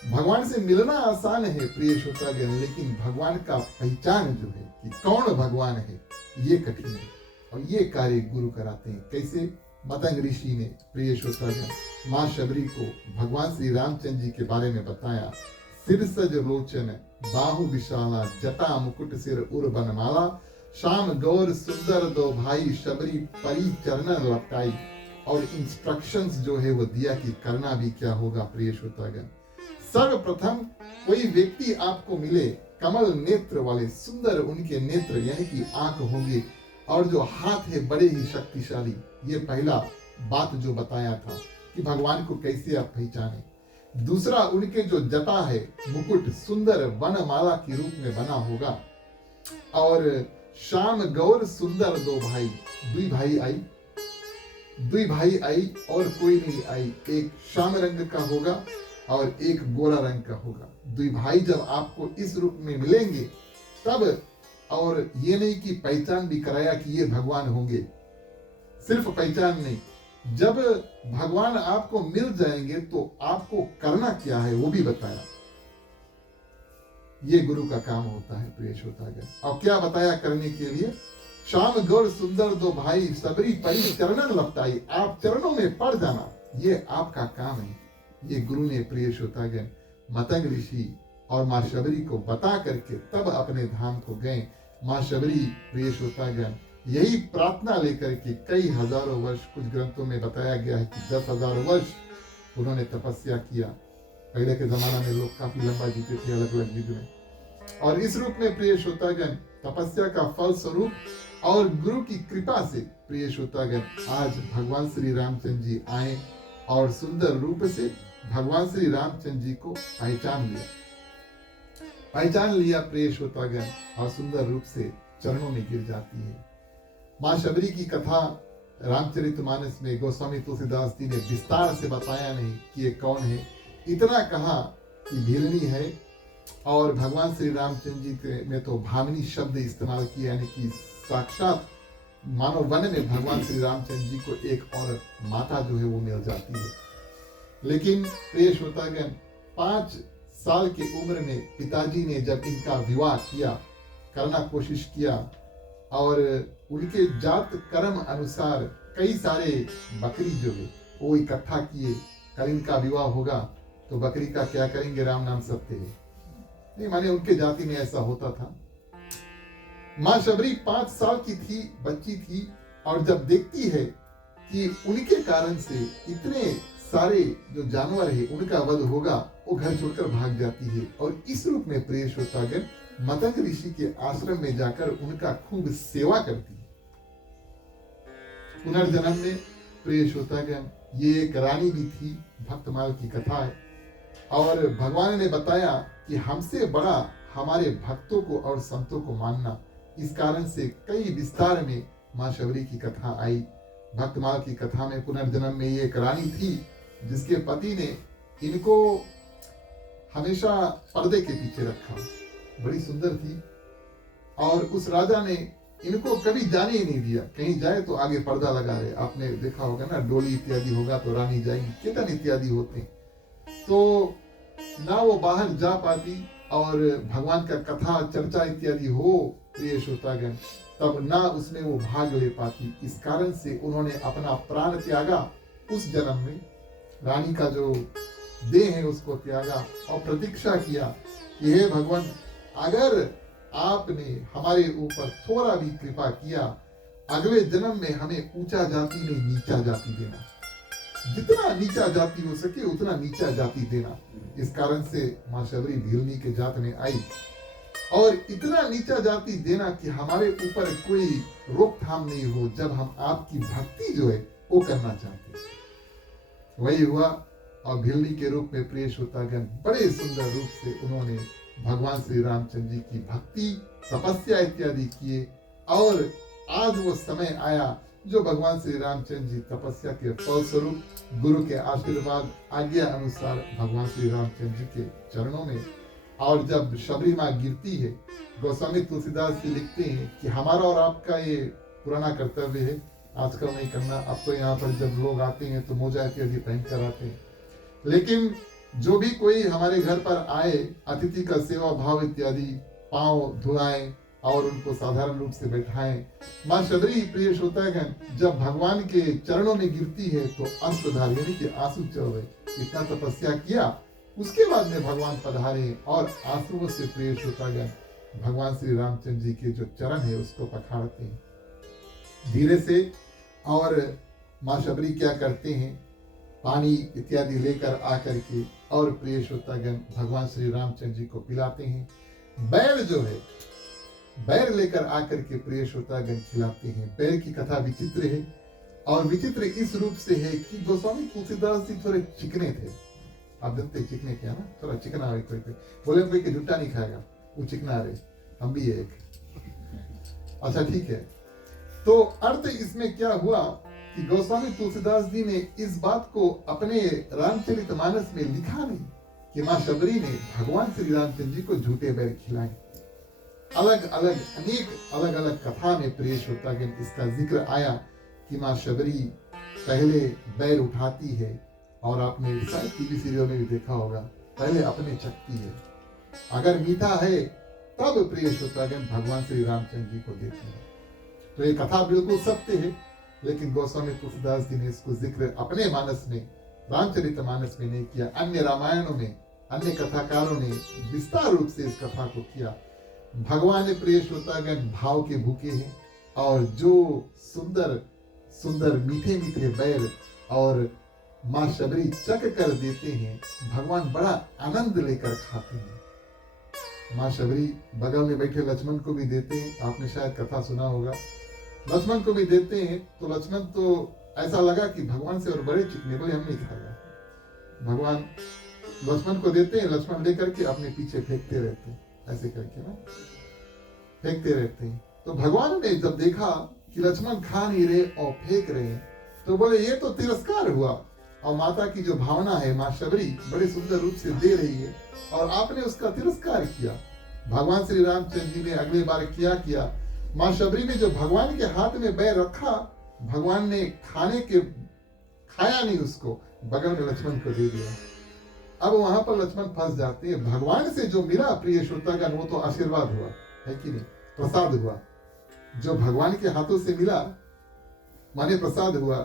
भगवान से मिलना आसान है प्रिय श्रोतागण, लेकिन भगवान का पहचान जो है कि कौन भगवान है ये कठिन है और ये कार्य गुरु कराते हैं। कैसे? मतंग ऋषि ने प्रिय श्रोतागण मां शबरी को भगवान श्री रामचंद्र जी के बारे में बताया। सिरसज लोचन बाहु विशाला जटा मुकुट सिर उर बनमाला श्याम गौर सुंदर दो भाई शबरी परी चरणन लपटाई। और इंस्ट्रक्शंस जो है वो दिया कि करना भी क्या होगा प्रिय श्रोतागण। सर्वप्रथम कोई व्यक्ति आपको मिले कमल नेत्र वाले, सुंदर उनके नेत्र यानी कि आंख होंगे और जो हाथ है बड़े ही शक्तिशाली। ये पहला बात जो बताया था कि भगवान को कैसे आप पहचाने। दूसरा उनके जो जटा है मुकुट सुंदर वनमाला के रूप में बना होगा। और श्याम गौर सुंदर दो भाई, दुई भाई आई और कोई नहीं आई। एक श्याम रंग का होगा और एक गोरा रंग का होगा। दुई भाई जब आपको इस रूप में मिलेंगे तब, और ये नहीं कि पहचान भी कराया कि ये भगवान होंगे, सिर्फ पहचान नहीं, जब भगवान आपको मिल जाएंगे तो आपको करना क्या है वो भी बताया। ये गुरु का काम होता है प्रिय श्रोतागण। और क्या बताया करने के लिए? श्याम गौर सुंदर दो भाई सबरी परी चरणन लपटाई, आप चरणों में पड़ जाना, ये आपका काम है। ये गुरु ने प्रिय श्रोतागण मतंग ऋषि और मां शबरी को बता करके तब अपने धाम को गए। मां शबरी प्रिय श्रोतागण यही प्रार्थना लेकर के कई हजारों वर्ष, कुछ ग्रंथों में बताया गया है कि 10,000 वर्ष उन्होंने तपस्या किया। पहले के जमाना में लोग काफी लंबा जीते थे अलग अलग युग में। और इस रूप में प्रिय श्रोतागण तपस्या का फल स्वरूप और गुरु की कृपा से प्रिय श्रोतागण आज भगवान श्री रामचंद्र जी आए और सुंदर रूप से भगवान श्री रामचंद्र जी को पहचान लिया प्रिय श्रोतागण और सुंदर रूप से चरणों में गिर जाती है। मां शबरी की कथा रामचरितमानस में गोस्वामी तुलसीदास जी ने विस्तार से बताया नहीं कि ये कौन है। इतना कहा कि भीलनी है और भगवान श्री रामचंद्र जी में तो भामिनी शब्द इस्तेमाल किया, यानी कि साक्षात मानव वन में भगवान श्री रामचंद्र जी को एक और माता जो है वो मिल जाती है। लेकिन प्रिय श्रोतागण 5 साल की उम्र में पिताजी ने जब इनका विवाह किया, करना कोशिश किया और उनके जात कर्म अनुसार कई सारे बकरी जो है वो इकट्ठा किए। कल इनका विवाह होगा तो बकरी का क्या करेंगे? राम नाम सत्य है, नहीं माने उनके जाति में ऐसा होता था। मां शबरी 5 साल की थी, बच्ची थी, और जब देखती है कि उनके कारण से इतने सारे जो जानवर है उनका वध होगा, वो घर छोड़कर भाग जाती है और इस रूप में प्रिय श्रोतागण मतंग ऋषि के आश्रम में जाकर उनका खूब सेवा करती है। पुनर्जन्म में प्रिय श्रोतागण ये एक रानी भी थी, भक्तमाल की कथा है। और भगवान ने बताया कि हमसे बड़ा हमारे भक्तों को और संतों को मानना। इस कारण से कई विस्तार में मां शबरी की कथा आई। भक्तमाल की कथा में पुनर्जन्म में ये एक रानी थी जिसके पति ने इनको हमेशा पर्दे के पीछे रखा, बड़ी सुंदर थी, और उस राजा ने इनको कभी जाने ही नहीं दिया। कहीं जाए तो आगे पर्दा लगा रहे। आपने देखा होगा ना, डोली इत्यादि होगा तो रानी जाएंगी, कीर्तन इत्यादि होते हैं, तो ना वो बाहर जा पाती और भगवान का कथा चर्चा इत्यादि हो प्रिय श्रोतागण तब ना उसमें वो भाग ले पाती। इस कारण से उन्होंने अपना प्राण त्यागा। उस जन्म में रानी का जो देह है उसको त्यागा और प्रतीक्षा किया कि हे भगवान, अगर आपने हमारे ऊपर थोड़ा भी कृपा किया, अगले जन्म में हमें ऊंचा जाति नहीं नीचा जाति देना, जितना नीचा जाति हो सके उतना नीचा जाति देना। इस कारण से मां शबरी भीलनी के जात में आई और इतना नीचा जाति देना कि हमारे ऊपर कोई रोकथाम नहीं हो जब हम आपकी भक्ति जो है वो करना चाहते हैं। वही हुआ और भीलनी के रूप में प्रिय श्रोतागण बड़े सुंदर रूप से उन्होंने भगवान श्री रामचंद्र जी की भक्ति तपस्या इत्यादि किए और आज वो समय आया जो भगवान श्री रामचंद्र जी तपस्या के फलस्वरूप गुरु के आशीर्वाद आज्ञा अनुसार भगवान श्री रामचंद्र जी के चरणों में, और जब शबरी माँ गिरती है, गोस्वामी तुलसीदास जी लिखते हैं कि हमारा और आपका ये पुराना कर्तव्य है, आजकल नहीं करना। अब तो यहाँ पर जब लोग आते हैं तो मोजा इत्यादि पहन कर आते हैं, लेकिन जो भी कोई हमारे घर पर आए, अतिथि का सेवा भाव इत्यादि, पांव धुलाएं और उनको साधारण रूप से बैठाएं। माँ शबरी प्रिय श्रोतागण जब भगवान के चरणों में गिरती है तो अश्रुधार यानी कि आंसू चल रहे, इतना तपस्या किया, उसके बाद में भगवान पधारे और आंसुओं से प्रिय श्रोतागण भगवान श्री रामचंद्र जी के जो चरण है उसको पखाड़ते हैं धीरे से। और माँ शबरी क्या करते हैं, पानी इत्यादि लेकर आकर के और प्रिय श्रोतागण भगवान श्री रामचंद्र जी को पिलाते हैं। बैर जो है, बैर लेकर आकर के प्रिय श्रोतागण खिलाते हैं। बैर की कथा विचित्र है और विचित्र इस रूप से है कि गोस्वामी तुलसीदास जी थोड़े चिकने थे। आप जानते चिकने क्या ना, थोड़ा चिकना है कोई बोले कोई के झूठा नहीं खाएगा, वो चिकना रहे, हम भी है एक। अच्छा ठीक है, तो अर्थ इसमें क्या हुआ कि गोस्वामी तुलसीदास जी ने इस बात को अपने रामचरितमानस में लिखा नहीं कि माँ शबरी ने भगवान श्री रामचंद्र जी को झूठे बैर खिलाए। अलग अलग अनेक अलग अलग कथा में प्रिय श्रोतागण इसका जिक्र आया कि माँ शबरी पहले बैर उठाती है और आपने शायद टीवी सीरियल में भी देखा होगा, पहले अपने चखती है, अगर मीठा है तब प्रिय श्रोतागण भगवान श्री रामचंद्र जी को देती है। तो ये कथा बिल्कुल सत्य है, लेकिन गोस्वामी तुलसीदास जी ने इसको जिक्र अपने मानस में, रामचरितमानस में नहीं किया। अन्य रामायणों में अन्य कथाकारों ने विस्तार रूप से इस कथा को किया। भगवान प्रिय श्रोतागण भाव के भूखे हैं और जो सुंदर सुंदर मीठे मीठे बैर और माँ शबरी चख कर देते हैं, भगवान बड़ा आनंद लेकर खाते हैं। माँ शबरी बगल में बैठे लक्ष्मण को भी देते हैं, आपने शायद कथा सुना होगा, लक्ष्मण को भी देते हैं तो लक्ष्मण तो ऐसा लगा कि भगवान से और बड़े चिकने, बोले हम नहीं खाएगा। भगवान लक्ष्मण को देते हैं, लक्ष्मण लेकर के अपने पीछे फेंकते रहते हैं, ऐसे करके ना फेंकते रहते हैं। तो भगवान ने जब देखा कि लक्ष्मण खा नहीं रहे और फेंक रहे हैं तो बोले ये तो तिरस्कार हुआ, और माता की जो भावना है माँ शबरी बड़े सुंदर रूप से दे रही है और आपने उसका तिरस्कार किया। भगवान श्री रामचंद्र जी ने अगले बार क्या किया, माँ शबरी ने जो भगवान के हाथ में बैर रखा, भगवान ने खाया नहीं उसको, बगल में लक्ष्मण को दे दिया। अब वहां पर लक्ष्मण फंस जाते हैं। भगवान से जो मिला प्रिय श्रोतागण वो तो आशीर्वाद हुआ है कि नहीं, प्रसाद हुआ। जो भगवान के हाथों से मिला माने प्रसाद हुआ,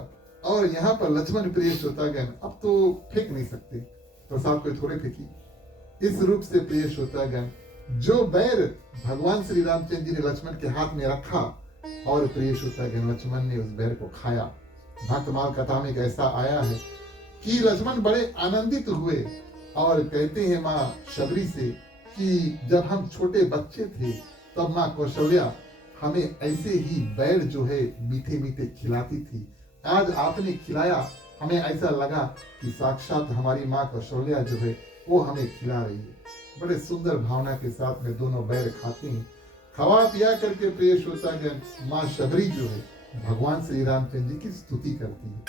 और यहाँ पर लक्ष्मण प्रिय श्रोतागण अब तो फेंक नहीं सकते, प्रसाद कोई थोड़े फेंकी। इस रूप से प्रिय श्रोतागण जो बैर भगवान श्री रामचंद्र जी ने लक्ष्मण के हाथ में रखा और प्रिय श्रोतागण लक्ष्मण ने उस बैर को खाया। भक्तमाल कथा में ऐसा आया है कि लक्ष्मण बड़े आनंदित हुए और कहते हैं माँ शबरी से कि जब हम छोटे बच्चे थे तब माँ कौशल्या हमें ऐसे ही बैर जो है मीठे मीठे खिलाती थी, आज आपने खिलाया, हमें ऐसा लगा कि साक्षात हमारी माँ कौशल्या जो है वो हमें खिला रही है। बड़े सुंदर भावना के साथ में दोनों बैर खाते हैं। खवा पिया करके प्रिय श्रोतागण माँ शबरी जो है भगवान श्री रामचंद्र जी की स्तुति करती है।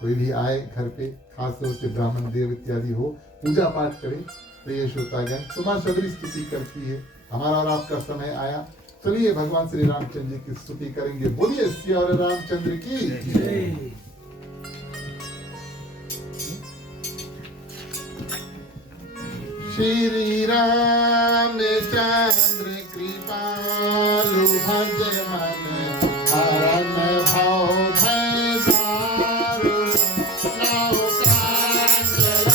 कोई भी आए घर पे, खास तौर से ब्राह्मण देव इत्यादि हो, पूजा पाठ करे प्रिय श्रोतागण तो माँ शबरी स्तुति करती है। हमारा और आपका समय आया, चलिए भगवान श्री रामचंद्र जी की स्तुति करेंगे। बोलिए सियावर रामचंद्र की जय। श्री रामचंद्र कृपालु भज मन हरण भव भय दारुण नौ कांचन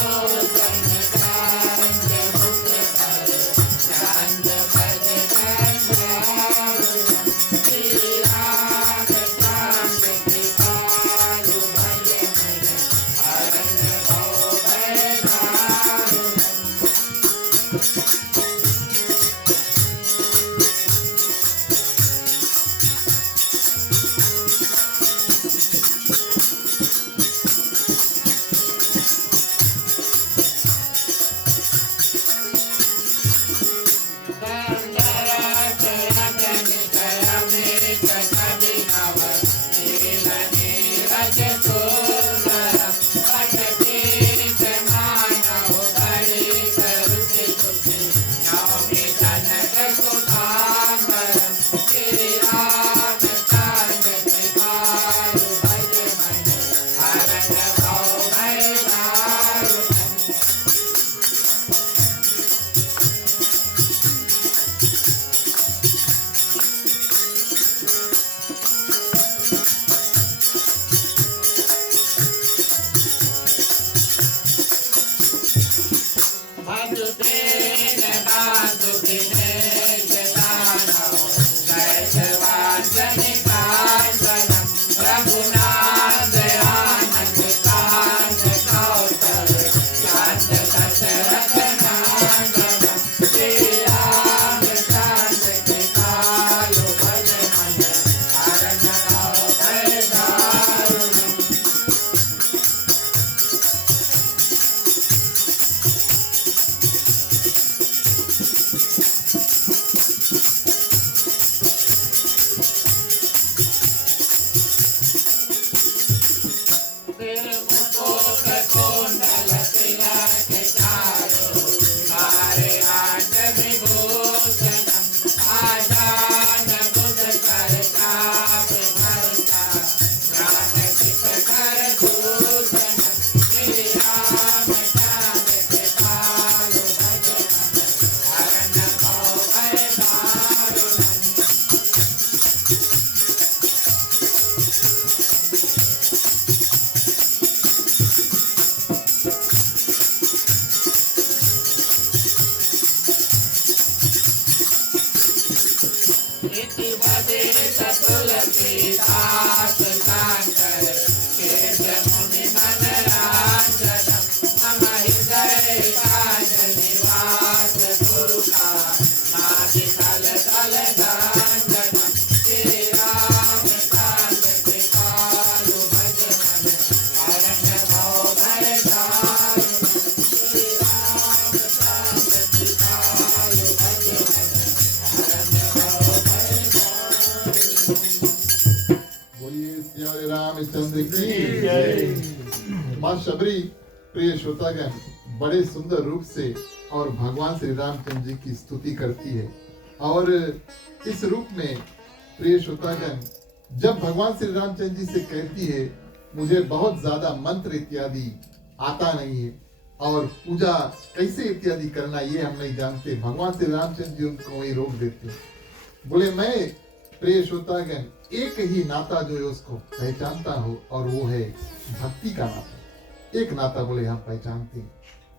इति वदेत तुलसीदास शंकर केश मुनि मनरांजनम मम हृदय राज निवास गुरु का आदि तल तल दांजनम श्री राम कांत कृपालु भज मन अरण्य भव भय दारुण श्री राम कांत कृपालु भज मन अरण्य भव भय दारुण। बोलिए सियारे रामचंद्र की जय। माँ शबरी प्रिय श्रोतागण बड़े सुंदर रूप से और भगवान श्री रामचंद्र जी की स्तुति करती है। और इस रूप में प्रिय श्रोतागण जब भगवान श्री रामचंद्र जी से कहती है मुझे बहुत ज्यादा मंत्र इत्यादि आता नहीं है और पूजा कैसे इत्यादि करना ये हम नहीं जानते, भगवान श्री रामचंद्र जी उनको वही रोक देते हैं। बोले मैं प्रिय श्रोतागण एक ही नाता जो है उसको पहचानता हूँ और वो है भक्ति का नाता। एक नाता बोले हम पहचानते हैं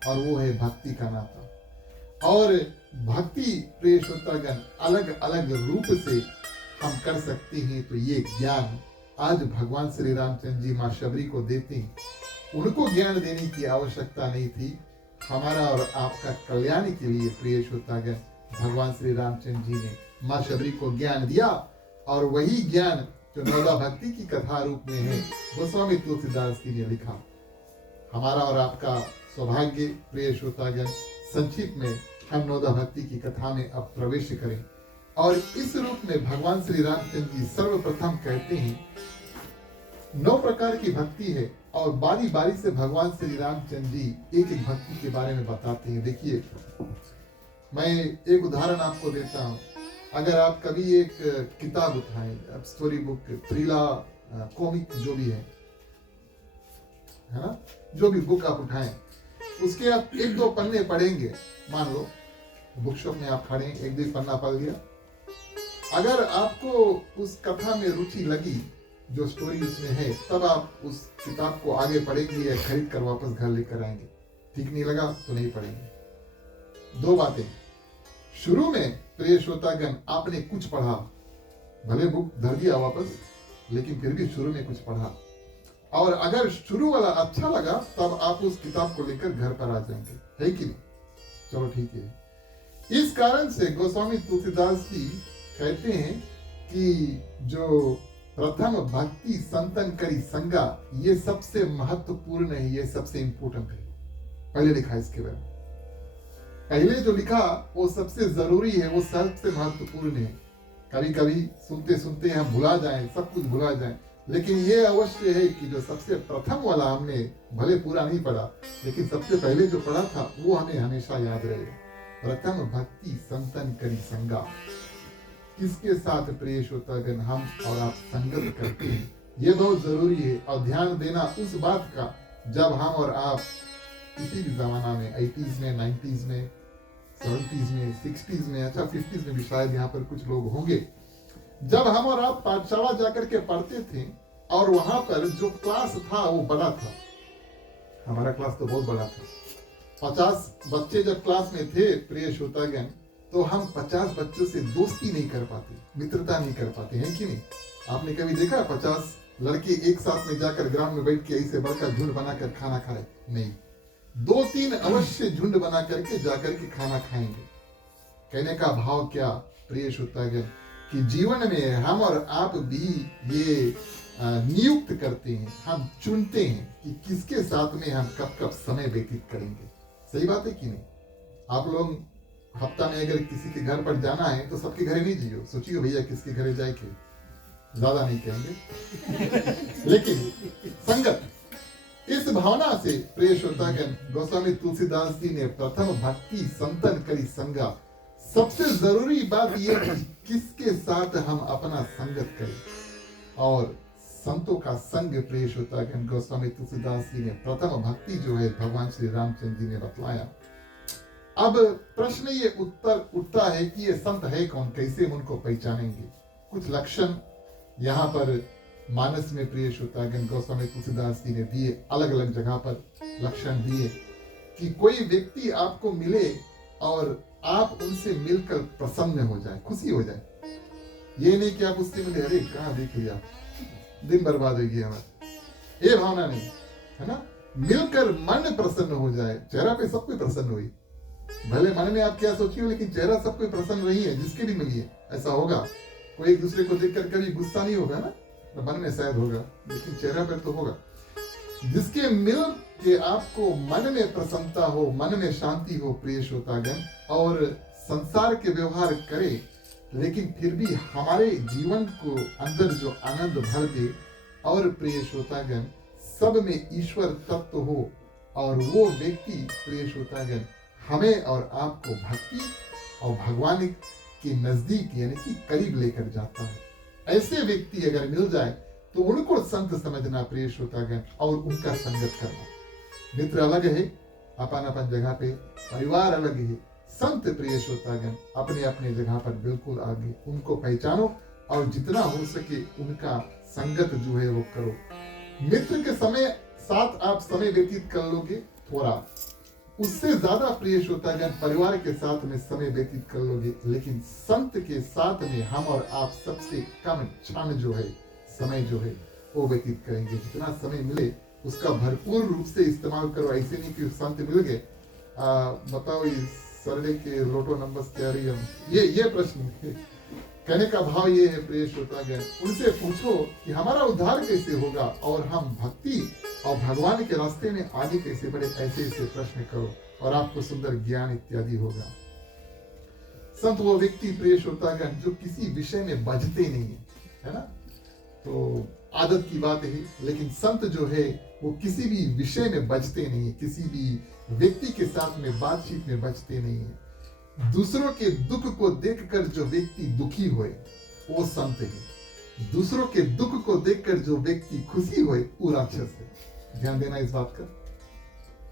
और वो है भक्ति का नाता। और भक्ति प्रिय श्रोतागण अलग अलग रूप से हम कर सकते हैं। तो ये ज्ञान आज भगवान श्री रामचंद्र जी माँ शबरी को देते हैं। उनको ज्ञान देने की आवश्यकता नहीं थी, हमारा और आपका कल्याण के लिए प्रिय श्रोतागण भगवान श्री रामचंद्र जी ने माँ शबरी को ज्ञान दिया। और वही ज्ञान जो नौदा भक्ति की कथा रूप में है गोस्वामी तुलसीदास जी ने लिखा। हमारा और आपका सौभाग्य प्रिय श्रोतागण संक्षिप्त में हम नौदा भक्ति की कथा में अब प्रवेश करें। और इस रूप में भगवान श्री रामचंद्र जी सर्वप्रथम कहते हैं 9 प्रकार की भक्ति है और बारी बारी से भगवान श्री रामचंद्र जी एक एक भक्ति के बारे में बताते हैं। देखिए मैं एक उदाहरण आपको देता हूँ। अगर आप कभी एक किताब उठाएं, स्टोरी बुक, थ्रिला, कॉमिक जो भी है ना, जो भी बुक आप उठाएं उसके आप 1-2 पन्ने पढ़ेंगे। मान लो बुक शॉप में आप खड़े 1-2 पन्ना पढ़ लिया, अगर आपको उस कथा में रुचि लगी जो स्टोरी उसमें है तब आप उस किताब को आगे पढ़ेंगे या खरीद कर वापस घर लेकर आएंगे। ठीक नहीं लगा तो नहीं पढ़ेंगे। 2 बातें, शुरू में प्रिय श्रोतागण आपने कुछ पढ़ा, भले बुक धर दिया वापस लेकिन फिर भी शुरू में कुछ पढ़ा, और अगर शुरू वाला अच्छा लगा तब आप उस किताब को लेकर घर पर आ जाएंगे, है कि नहीं? चलो ठीक है। इस कारण से गोस्वामी तुलसीदास जी कहते हैं कि जो प्रथम भक्ति संतन करी संगा ये सबसे महत्वपूर्ण है, ये सबसे इंपॉर्टेंट है। पहले लिखा इसके बारे में, पहले जो लिखा वो सबसे जरूरी है, वो सबसे महत्वपूर्ण है। कभी कभी सुनते सुनते हम भुला जाएं, सब कुछ भुला जाएं, लेकिन ये अवश्य है कि जो सबसे प्रथम वाला हमने भले पूरा नहीं पढ़ा लेकिन सबसे पहले जो पढ़ा था वो हमें हमेशा याद रहेगा। प्रथम भक्ति संतन करी संगा, किसके साथ प्रिय श्रोतागण हम और आप संगत करते हैं ये बहुत जरूरी है। और ध्यान देना उस बात का जब हम और आप किसी भी जमाना में 80s में, 90s में, 70s में, 60s में, अच्छा 50s में भी शायद यहाँ पर कुछ लोग होंगे, जब हम और आप पाठशाला जाकर के पढ़ते थे और वहां पर जो क्लास था वो बड़ा था। हमारा क्लास तो बहुत बड़ा था। 50 बच्चे जब क्लास में थे प्रिय श्रोतागण तो हम 50 बच्चों से दोस्ती नहीं कर पाते, मित्रता नहीं कर पाते, हैं कि नहीं? आपने कभी देखा 50 लड़के एक साथ में जाकर ग्राउंड में बैठ के ऐसे बड़का झुंड बनाकर खाना खाए? नहीं, 2-3 अवश्य झुंड बना करके जाकर के खाना खाएंगे। कहने का भाव क्या प्रिय श्रोतागण कि जीवन में हम और आप भी ये नियुक्त करते हैं, हम चुनते हैं कि किसके साथ में हम कब कब समय व्यतीत करेंगे। सही बात है कि नहीं? आप लोग हफ्ता में अगर किसी के घर पर जाना है तो सबके घरे नहीं जियो, सोचिए भैया किसके घरे जाए के, ज्यादा नहीं कहेंगे लेकिन संगत, इस भावना से प्रिय श्रोतागण गोस्वामी तुलसीदास जी ने प्रथम भक्ति संतन करी संगा, सबसे जरूरी बात यह है किसके साथ हम अपना संगत करें। और संतों का संग प्रिय श्रोतागण गोस्वामी तुलसीदास जी ने प्रथम भक्ति जो है भगवान श्री रामचंद्र जी ने बतलाया। अब प्रश्न ये उत्तर उठता है कि ये संत है कौन, कैसे हम उनको पहचानेंगे? कुछ लक्षण यहाँ पर मानस में प्रिय श्रोतागण गोस्वामी तुलसीदास जी ने दिए, अलग अलग जगह पर लक्षण दिए कि कोई व्यक्ति आपको मिले और आप उनसे मिलकर प्रसन्न हो जाए, खुशी हो जाए, ये नहीं कि आप उससे मिले, अरे कहाँ देख लिया, दिन बर्बाद हो गया हमारा, ये भावना नहीं, है ना। मिलकर मन प्रसन्न हो जाए, चेहरा पे सब कोई प्रसन्न हुई, भले मन में आप क्या सोचिए हो, लेकिन चेहरा सब कोई प्रसन्न नहीं है, जिसके भी मिलिए ऐसा होगा। कोई एक दूसरे को देखकर कभी गुस्सा नहीं होगा ना, तो मन में शायद होगा, लेकिन चेहरा पर तो होगा। जिसके मिल के आपको मन में प्रसन्नता हो, मन में शांति हो प्रिय श्रोतागण, और संसार के व्यवहार करे, लेकिन फिर भी हमारे जीवन को अंदर जो आनंद भर दे, और प्रिय श्रोतागण सब में ईश्वर तत्व हो, और वो व्यक्ति प्रिय श्रोतागण हमें और आपको भक्ति और भगवान के नजदीक यानी कि करीब लेकर जाता है। ऐसे व्यक्ति अगर मिल जाए तो उनको संत समझना प्रिय श्रोतागण, और उनका संगत करना। मित्र अलग है, अपन अपन जगह पे, परिवार अलग है, संत प्रिय श्रोतागण अपने अपने जगह पर बिल्कुल आगे, उनको पहचानो और जितना हो सके उनका संगत जो है वो करो। मित्र के समय साथ आप समय व्यतीत कर लोगे थोड़ा, उससे ज्यादा प्रिय श्रोतागण परिवार के साथ में समय व्यतीत कर लोगे, लेकिन संत के साथ में हम और आप सबसे कम क्षण जो है, समय जो है वो व्यतीत करेंगे। जितना समय मिले उसका भरपूर रूप से इस्तेमाल करो। ऐसे नहीं कि संत मिल गए, बताओ इस सर्वे के लोटो नंबर्स क्या रही है, ये प्रश्न कहने का भाव ये है प्रिय श्रोतागण, उनसे पूछो कि हमारा उद्धार कैसे होगा और हम भक्ति और भगवान के रास्ते में आगे कैसे बढ़े। ऐसे प्रश्न करो और आपको सुंदर ज्ञान इत्यादि होगा। संत वो व्यक्ति प्रिय श्रोतागण जो किसी विषय में बजते नहीं है ना, तो आदत की बात है, लेकिन संत जो है वो किसी भी विषय में बजते नहीं है, किसी भी व्यक्ति के साथ में बातचीत में बजते नहीं है। दूसरों के दुख को देखकर जो व्यक्ति दुखी होए वो संत है, दूसरों के दुख को देखकर जो व्यक्ति खुशी होए वो राक्षस है। ध्यान देना इस बात का।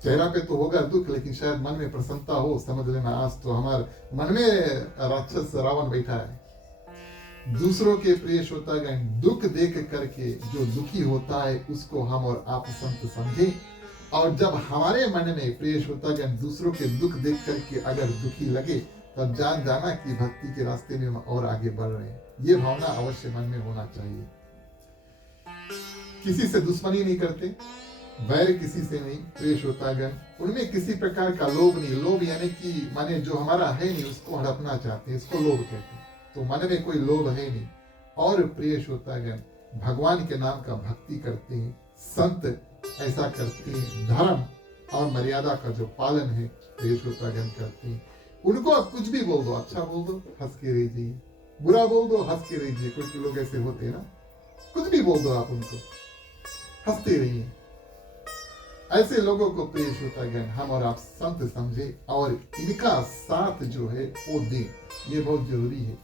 चेहरा पे तो होगा दुख, लेकिन शायद मन में प्रसन्नता हो, समझ लेना आज तो हमारे मन में राक्षस रावण बैठा है। दूसरों के प्रिय श्रोतागण दुख देख करके जो दुखी होता है उसको हम और आप संत समझे, और जब हमारे मन में प्रिय श्रोतागण दूसरों के दुख देख करके अगर दुखी लगे, तब जान जाना कि भक्ति के रास्ते में और आगे बढ़ रहे हैं। ये भावना अवश्य मन में होना चाहिए। किसी से दुश्मनी नहीं करते, वैर किसी से नहीं प्रिय श्रोतागण, उनमें किसी प्रकार का लोभ नहीं। लोभ यानी कि माने जो हमारा है नहीं उसको हड़पना चाहते हैं, इसको लोभ कहते हैं। तो मन में कोई लोभ है नहीं। और प्रिय श्रोतागण भगवान के नाम का भक्ति करते हैं, संत ऐसा करते हैं। धर्म और मर्यादा का जो पालन है प्रिय श्रोतागण करते हैं। उनको आप कुछ भी बोल दो, अच्छा बोल दो हंस के रहिए, बुरा बोल दो हंस के रहिए। कुछ लोग ऐसे होते हैं ना, कुछ भी बोल दो आप उनको, हंसते रहिए। ऐसे लोगों को प्रिय श्रोतागण हम और आप संत समझे और इनका साथ जो है वो दें, ये बहुत जरूरी है।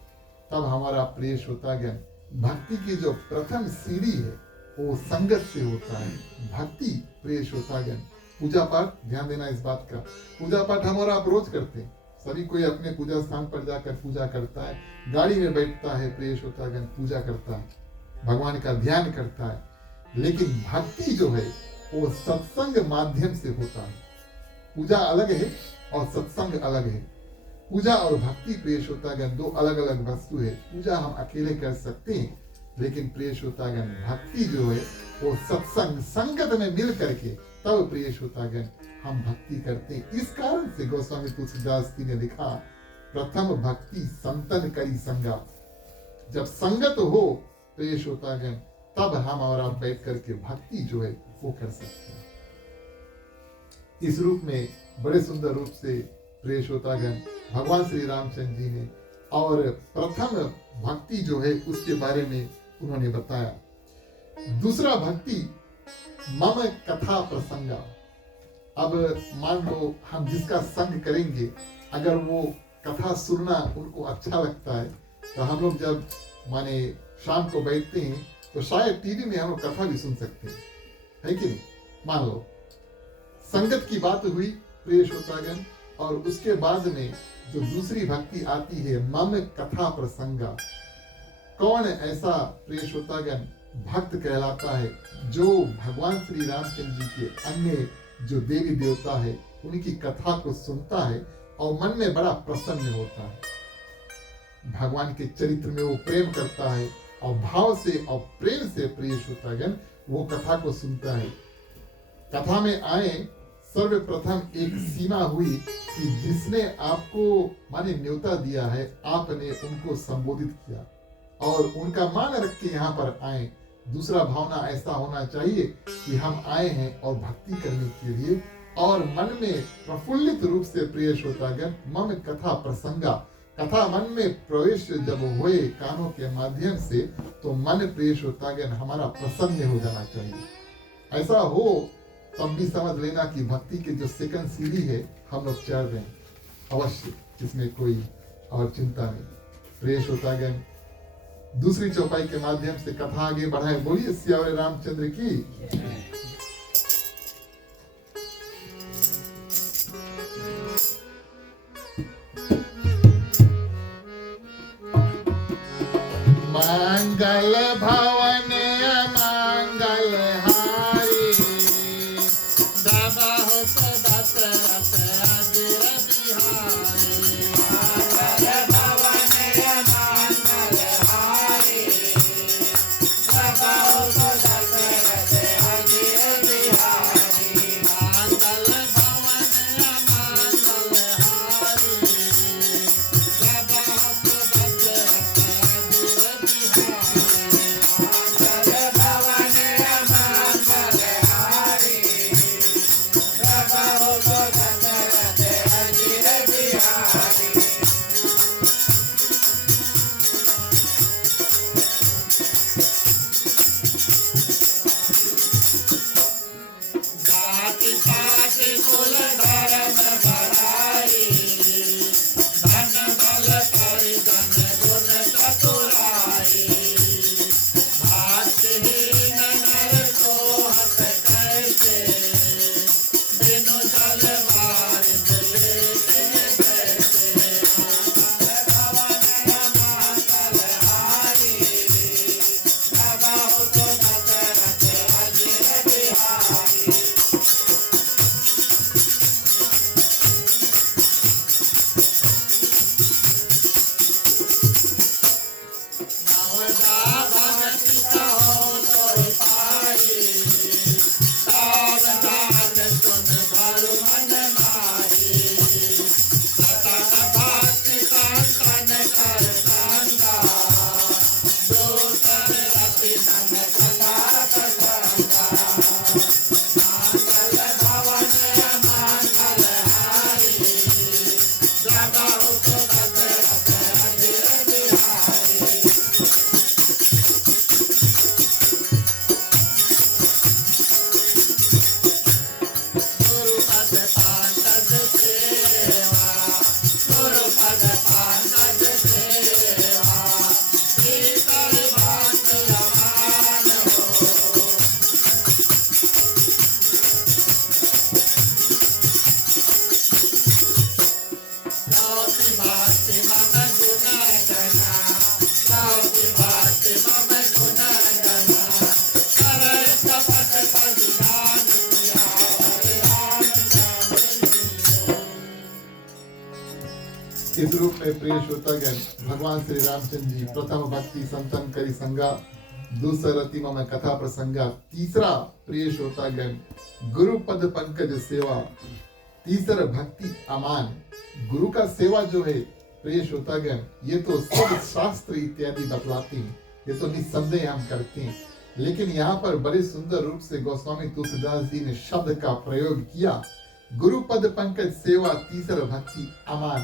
तब हमारा प्रिय श्रोतागण भक्ति की जो प्रथम सीढ़ी है वो संगत से होता है। भक्ति प्रिय श्रोतागण, पूजा पाठ, ध्यान देना इस बात का, पूजा पाठ हम और आप रोज करते हैं। सभी कोई अपने पूजा स्थान पर जाकर पूजा करता है, गाड़ी में बैठता है प्रिय श्रोतागण पूजा करता है, भगवान का ध्यान करता है। लेकिन भक्ति जो है वो सत्संग माध्यम से होता है। पूजा अलग है और सत्संग अलग है। पूजा और भक्ति प्रिय श्रोतागण दो अलग अलग वस्तु है। पूजा हम अकेले कर सकते हैं, लेकिन प्रिय श्रोतागण भक्ति जो है वो सत्संग संगत में मिल करके तब प्रिय श्रोतागण हम भक्ति करते हैं। इस कारण से गोस्वामी तुलसीदास जी ने लिखा, प्रथम भक्ति संतन करी संगा। जब संगत हो प्रिय श्रोतागण तब हम और आप बैठ करके भक्ति जो है वो कर सकते हैं। इस रूप में बड़े सुंदर रूप से प्रिय श्रोतागण भगवान श्री रामचंद्र जी ने और प्रथम भक्ति जो है उसके बारे में उन्होंने बताया। दूसरा भक्ति मम कथा प्रसंगा। अब मान लो हम जिसका संग करेंगे, अगर वो कथा सुनना उनको अच्छा लगता है, तो हम लोग जब माने शाम को बैठते हैं तो शायद टीवी में हम लोग कथा भी सुन सकते हैं, है कि नहीं। मान लो संगत की बात हुई प्रिय श्रोतागण, और उसके बाद में जो दूसरी भक्ति आती है मम कथा प्रसंगा। कौन ऐसा प्रिय श्रोतागण भक्त कहलाता है जो भगवान श्री रामचंद्र जी के अन्य जो देवी देवता है उनकी कथा को सुनता है और मन में बड़ा प्रसन्न होता है। भगवान के चरित्र में वो प्रेम करता है और भाव से और प्रेम से प्रिय श्रोतागण वो कथा को सुनता है। कथा में आए सर्वप्रथम एक सीमा हुई कि जिसने आपको माने न्योता दिया है आपने उनको संबोधित किया और उनका मान रख के यहाँ पर आए। दूसरा भावना ऐसा होना चाहिए कि हम आए हैं और भक्ति करने के लिए और मन में प्रफुल्लित रूप से प्रिय श्रोतागण मम कथा प्रसंगा कथा मन में प्रवेश जब हुए कानों के माध्यम से तो मन प्रिय श्रोतागण हमारा प्रसन्न हो जाना चाहिए। ऐसा हो तब भी समझ लेना कि भक्ति के जो सेकंड सीढ़ी है हम लोग चढ़ रहे हैं अवश्य, इसमें कोई और चिंता नहीं। प्रिय श्रोतागण दूसरी चौपाई के माध्यम से कथा आगे बढ़ाए। बोलिए सियावर रामचंद्र की। मंगल भवन मंगल हारी दादा हो तो दशरथ अजर बिहारी। मंगल भवन मंगल हारी बाबा हो तो दशरथ अजर बिहारी। मंगल भवन मंगल हारी दादा हो तो दशरथ अजर बिहारी। मंगल भवन मंगल हारी बाबा हो तो दशरथ अजर बिहारी। जाति पाति कुल धर्म बढ़ाई धन बल परिजन गुण चतुराई। भक्तिहीन नर को हत कैसे बिनु जल बारिश लेते कैसे। भवन मंगल हारी बाबा हो तो दशरथ अजर बिहारी। नवदा भगति कहो तो पाई सावधान सुन धरु मन माही। सतत भक्ति संतन कर संगा दूसर रति मन कथा प्रसंगा। मंगल भवन मंगल हारी दादा हो तो दशरथ अजर बिहारी। गुरुपद पांतज सेवा गुरुपद पांतज सेवा भीतर भात अमान हो। सौति भाति मम गुण गना सौति भाति मम गुण गना करय कपट परिधान सियावर रामचंद्र। इस रूप में प्रिय श्रोतागण भगवान श्री रामचंद्र जी प्रथम भक्ति संतन करी संगा दूसरा रति मम कथा प्रसंगा तीसरा प्रिय श्रोतागण गुरु पद पंकज सेवा तीसरा भक्ति अमान। गुरु का सेवा जो है प्रिय श्रोतागण ये तो सब शास्त्र इत्यादि बतलाते हैं, ये तो निस्संदेह हम करते हैं, लेकिन यहाँ पर बड़े सुंदर रूप से गोस्वामी तुलसीदास जी ने शब्द का प्रयोग किया। गुरु पद पंकज सेवा तीसरा भक्ति अमान।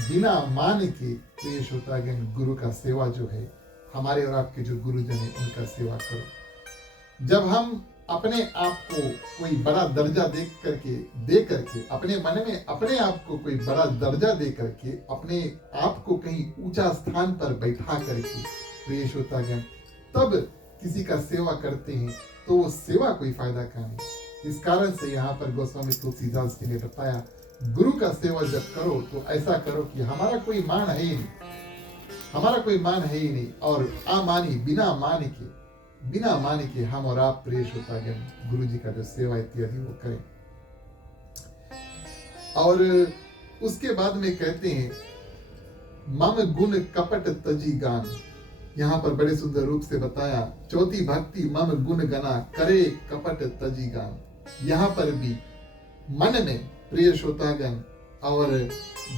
बिना मान के प्रिय श्रोतागण गुरु का सेवा जो है हमारे और आपके जो गुरुजन है उनका सेवा करो। जब हम अपने आप को कोई बड़ा दर्जा दे करके अपने मन में अपने आप को कोई बड़ा दर्जा दे करके अपने आप को कहीं ऊंचा स्थान पर बैठा करके प्रिय श्रोतागण तब किसी का सेवा करते हैं तो वो सेवा कोई फायदा का नहीं। इस कारण से यहाँ पर गोस्वामी तुलसीदास जी ने बताया गुरु का सेवा जब करो तो ऐसा करो कि हमारा कोई मान है ही नहीं, हमारा कोई मान है ही नहीं और अमानी बिना मान के हम और आप प्रिय श्रोतागण गुरु जी का जो सेवा इत्यादि वो करें। और उसके बाद में कहते हैं मम गुण कपट तजी गान। यहाँ पर बड़े सुंदर रूप से बताया, चौथी भक्ति मम गुण गना करे कपट तजी गान। यहाँ पर भी मन में प्रिय श्रोतागण और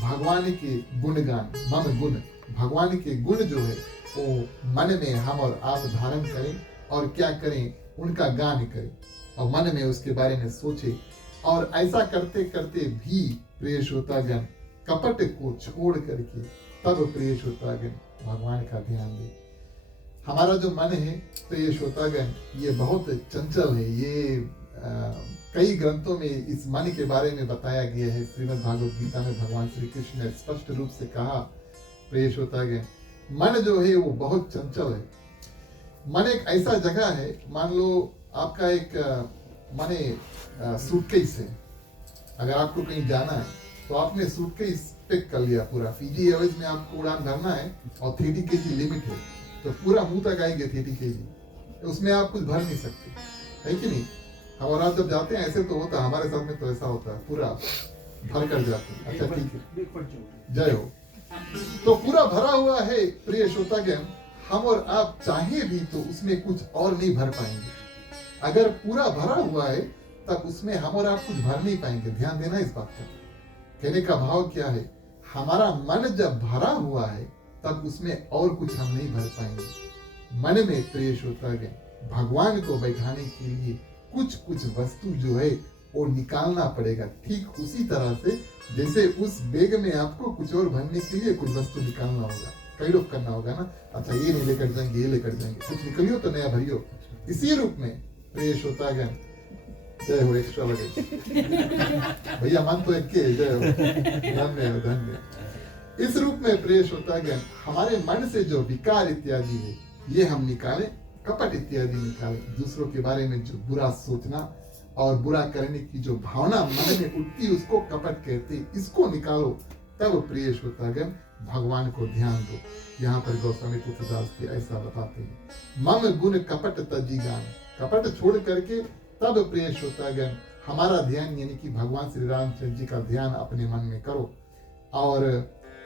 भगवान के गुणगान, मम गुण, भगवान के गुण जो है वो मन में हम और आप धारण करें और क्या करें, उनका गान करें और मन में उसके बारे में सोचे। और ऐसा करते करते भी प्रिय श्रोतागण कपट को छोड़ करके तब प्रिय श्रोतागण भगवान का ध्यान दें। हमारा जो मन है प्रिय श्रोतागण ये बहुत चंचल है। ये कई ग्रंथों में इस मन के बारे में बताया गया है। श्रीमद् भागवत गीता में भगवान श्री कृष्ण ने स्पष्ट रूप से कहा, प्रिय श्रोतागण मन जो है वो बहुत चंचल है। मन एक ऐसा जगह है, मान लो आपका एक माने सूटकेस है। अगर आपको कहीं जाना है तो आपने सूटकेस पैक कर लिया पूरा। फीजी एयरवेज में आपको उड़ान भरना है और 30 kg लिमिट है, तो पूरा मुंह तक आएंगे 30 kg, उसमें आप कुछ भर नहीं सकते, है कि नहीं। हम और आप जब जाते हैं ऐसे तो होता है, हमारे साथ में तो ऐसा होता है, पूरा भर कर जाते हैं। अच्छा ठीक है, जय हो। तो पूरा भरा हुआ है प्रिय श्रोतागण, हम और आप चाहे भी तो उसमें कुछ और नहीं भर पाएंगे। अगर पूरा भरा हुआ है तब उसमें हम और आप कुछ भर नहीं पाएंगे। ध्यान देना इस बात का। कहने का भाव क्या है, हमारा मन जब भरा हुआ है तब उसमें और कुछ हम नहीं भर पाएंगे। मन में प्रिय श्रोतागण भगवान को बैठाने के लिए कुछ कुछ वस्तु जो है वो निकालना पड़ेगा। ठीक उसी तरह से जैसे उस बैग में आपको कुछ और भरने के लिए कुछ वस्तु निकालना होगा, कई लोग करना होगा ना। अच्छा ये नहीं लेकर जाएंगे, ये लेकर जाएंगे, कुछ निकलियो तो नया भरियो। इसी रूप में प्रिय श्रोतागण जय हो, एक्स्ट्रा लगे भैया मन तो एक के, जय हो, धन्य धन्य। इस रूप में प्रिय श्रोतागण हमारे मन से जो विकार इत्यादि है ये हम निकालें, कपट इत्यादि निकालें। दूसरों के बारे में जो बुरा सोचना और बुरा करने की जो भावना मन में उठती उसको कपट कहते, इसको निकालो। तब प्रिय श्रोतागण भगवान को ध्यान दो। यहाँ पर गोस्वामी तुलसीदास जी ऐसा बताते हैं, मम गुण कपट तजी गान। कपट छोड़ करके तब प्रिय श्रोतागण हमारा ध्यान यानी कि भगवान श्री रामचंद्र जी का ध्यान अपने मन में करो। और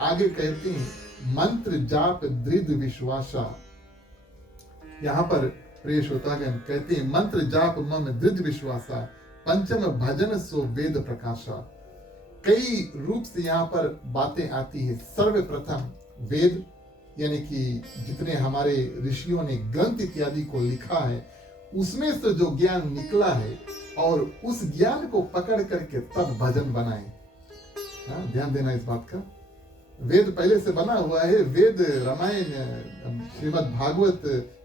आगे कहते हैं मंत्र जाप दृढ़ विश्वासा। यहाँ पर प्रिय श्रोतागण कहते हैं मंत्र जाप मम दृढ़ विश्वासा, पंचम भजन सो वेद प्रकाशा। कई रूप से यहाँ पर बातें आती है। सर्वप्रथम वेद यानी कि जितने हमारे ऋषियों ने ग्रंथ इत्यादि को लिखा है उसमें से जो ज्ञान निकला है और उस ज्ञान को पकड़ करके तब भजन बनाए। ध्यान देना इस बात का। वेद पहले से बना हुआ है। वेद, रामायण, श्रीमद् भागवत,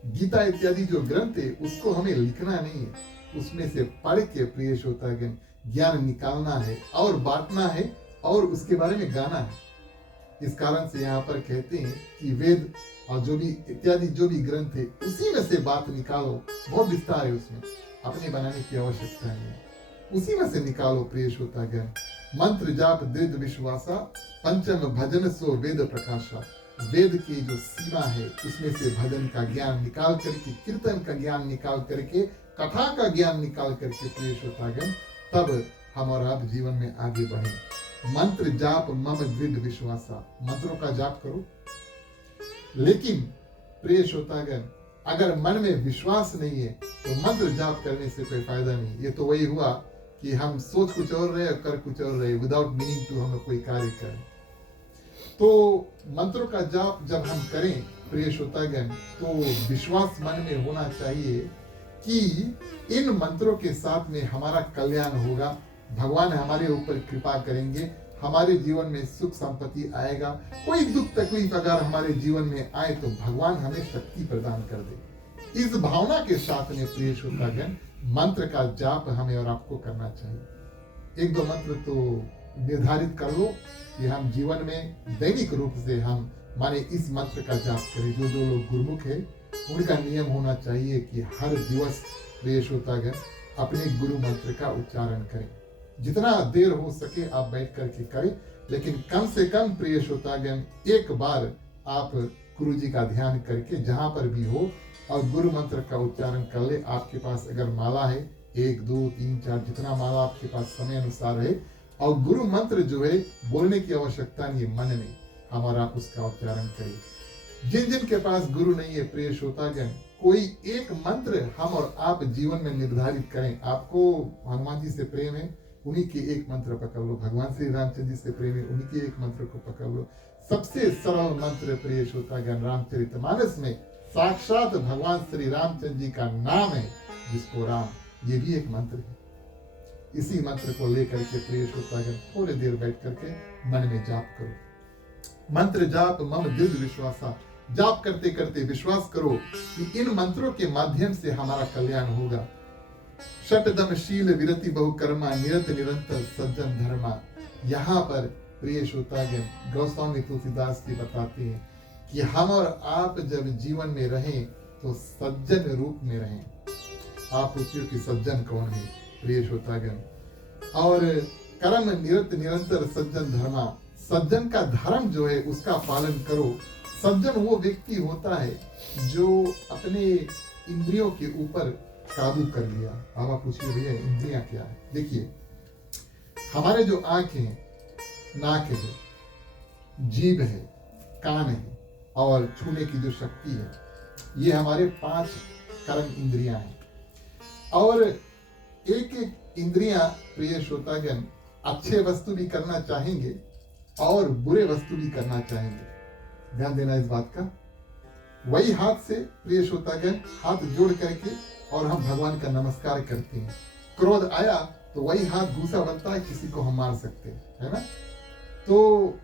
गीता इत्यादि जो ग्रंथ है उसको हमें लिखना नहीं है, उसमें से पढ़ के प्रिय श्रोतागण ज्ञान निकालना है और बांटना है और उसके बारे में गाना है। इस कारण से यहाँ पर कहते हैं कि वेद और जो भी इत्यादि जो भी ग्रंथ है उसी में से बात निकालो। बहुत विस्तार है उसमें, अपने बनाने की आवश्यकता नहीं है, उसी में से निकालो प्रिय श्रोतागण। मंत्र जाप दृढ़ विश्वासा, पंचम भजन सो वेद प्रकाशा। वेद की जो सीमा है उसमें से भजन का ज्ञान निकाल करके, कीर्तन का ज्ञान निकाल करके, कथा का ज्ञान निकाल करके प्रिय श्रोतागण तब हम और आप जीवन में आगे बढ़े। मंत्र जाप मम दृढ़ विश्वासा, मंत्रों का जाप करो। लेकिन प्रिय श्रोतागण अगर मन में विश्वास नहीं है तो मंत्र जाप करने से कोई फायदा नहीं। ये तो वही हुआ कि हम सोच कुछ और रहे और कर कुछ और रहे, विदाउट मीनिंग टू हम कोई कार्य करें। तो मंत्रों का जाप जब हम करें प्रिय श्रोतागण तो विश्वास मन में होना चाहिए कि इन मंत्रों के साथ में हमारा कल्याण होगा, भगवान हमारे ऊपर कृपा करेंगे, हमारे जीवन में सुख संपत्ति आएगा। कोई दुख तकलीफ अगर हमारे जीवन में आए तो भगवान हमें शक्ति प्रदान कर दे। इस भावना के साथ में प्रिय श्रोतागण मंत्र का जाप हमें और आपको करना चाहिए। एक दो मंत्र तो निर्धारित कर लो कि हम जीवन में दैनिक रूप से हम माने इस मंत्र का जाप करें। जो जो लोग गुरुमुख है उनका नियम होना चाहिए कि हर दिवस प्रिय श्रोतागण अपने गुरु मंत्र का उच्चारण करें। जितना देर हो सके आप बैठ करके करें, लेकिन कम से कम प्रिय श्रोतागण एक बार आप गुरु जी का ध्यान करके जहां पर भी हो और गुरु मंत्र का उच्चारण कर ले। आपके पास अगर माला है 1 2 3 4 जितना माला आपके पास समय अनुसार है, और गुरु मंत्र जो है बोलने की आवश्यकता नहीं है, मन में हम और आप उसका उच्चारण करें। जिन जिन के पास गुरु नहीं है प्रिय श्रोतागण, कोई एक मंत्र हम और आप जीवन में निर्धारित करें। आपको हनुमान जी से प्रेम है, उन्हीं के एक मंत्र पकड़ लो। भगवान श्री रामचंद्र जी से प्रेम है, उन्हीं के एक मंत्र को पकड़ लो। सबसे सरल मंत्र प्रिय श्रोतागण, रामचरितमानस में साक्षात भगवान श्री रामचंद्र जी का नाम है, जिसको राम, ये भी एक मंत्र है। इसी मंत्र को लेकर के प्रिय श्रोतागण थोड़ी देर बैठ करके मन में जाप करो। मंत्र जाप मम दृढ़ विश्वासा, जाप करते करते विश्वास करो कि इन मंत्रों के माध्यम से हमारा कल्याण होगा। शतदम शील विरति बहुकर्मा, निरत निरंतर सज्जन धर्मा। यहाँ पर प्रिय श्रोतागण गोस्वामी तुलसीदास जी बताते हैं कि हम और आप जब जीवन में रहें तो सज्जन रूप में रहें। आप पूछिए कि सज्जन कौन है प्रिय श्रोतागण। और कर्म निरत निरंतर सज्जन धर्मा, सज्जन का धर्म जो है उसका पालन करो। सज्जन वो व्यक्ति होता है जो अपने इंद्रियों के ऊपर काबू कर लिया। अब आप पूछिए भैया इंद्रियां क्या है? देखिए, हमारे जो आंख है, नाक है, जीभ है, कान है और छूने की जो शक्ति है, ये हमारे 5 कर्म इंद्रियां हैं। और एक एक इंद्रियां प्रिय श्रोतागण अच्छे वस्तु भी करना चाहेंगे और बुरे वस्तु भी करना चाहेंगे। ध्यान देना इस बात का। वही हाथ से प्रिय श्रोतागण हाथ जोड़ करके और हम भगवान का नमस्कार करते हैं। क्रोध आया तो वही हाथ दूसरा बनता है, किसी को हम मार सकते हैं, है ना? तो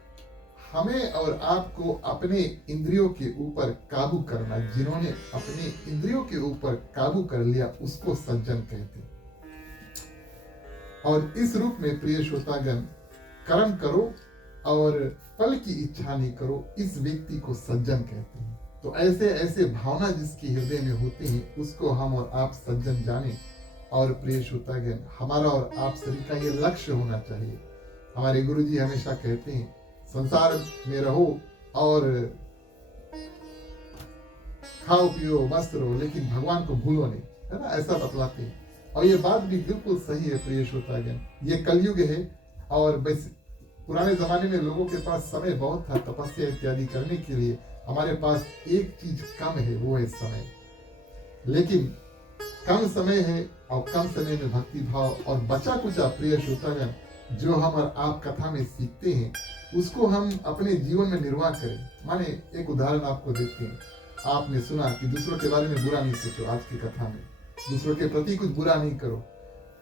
हमें और आपको अपने इंद्रियों के ऊपर काबू करना। जिन्होंने अपने इंद्रियों के ऊपर काबू कर लिया उसको सज्जन कहते हैं। और इस रूप में प्रिय श्रोतागण कर्म करो और फल की इच्छा नहीं करो, इस व्यक्ति को सज्जन कहते हैं। तो ऐसे ऐसे भावना जिसके हृदय में होते हैं उसको हम और आप सज्जन जाने। और प्रिय श्रोतागण हमारा और आप सभी का ये लक्ष्य होना चाहिए। हमारे गुरु जी हमेशा कहते हैं संसार में रहो और खाओ पियो मस्त रहो, लेकिन भगवान को भूलो नहीं, है ना? ऐसा बतलाते हैं। और ये बात भी बिल्कुल सही है प्रिय श्रोतागण। ये कलयुग है और बस पुराने जमाने में लोगों के पास समय बहुत था तपस्या इत्यादि करने के लिए। हमारे पास एक चीज कम है, वो है समय। लेकिन कम समय है और कम समय में भक्ति भाव और बचा कुचा प्रिय श्रोतागण जो हम और आप कथा में सीखते हैं उसको हम अपने जीवन में निर्वाह करें। माने एक उदाहरण आपको देते हैं। आपने सुना कि दूसरों के बारे में बुरा नहीं सोचो, आज की कथा में दूसरों के प्रति कुछ बुरा नहीं करो।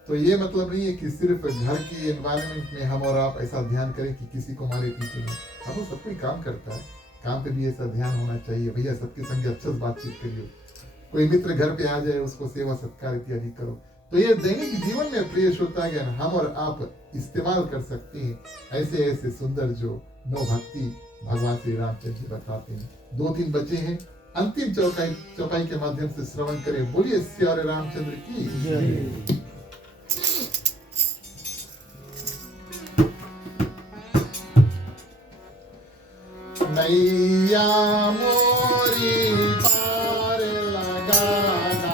तो ये मतलब नहीं है कि सिर्फ घर के एनवायरनमेंट में हम और आप ऐसा ध्यान करें कि किसी को मारे पीछे नहीं। हम सब कोई काम करता है, काम पे भी ऐसा ध्यान होना चाहिए। भैया सबके संग अच्छे से बातचीत करिए। कोई मित्र घर पे आ जाए उसको सेवा सत्कार इत्यादि करो। तो ये दैनिक जीवन में प्रिय श्रोतागण हम और आप इस्तेमाल कर सकते हैं ऐसे ऐसे सुंदर जो 9 भक्ति भगवान श्री रामचंद्र जी बताते हैं। 2-3 बचे हैं, अंतिम चौपाई के माध्यम से श्रवण करें। बोलिए श्री रामचंद्र की जय। नैया मोरी पार लगाना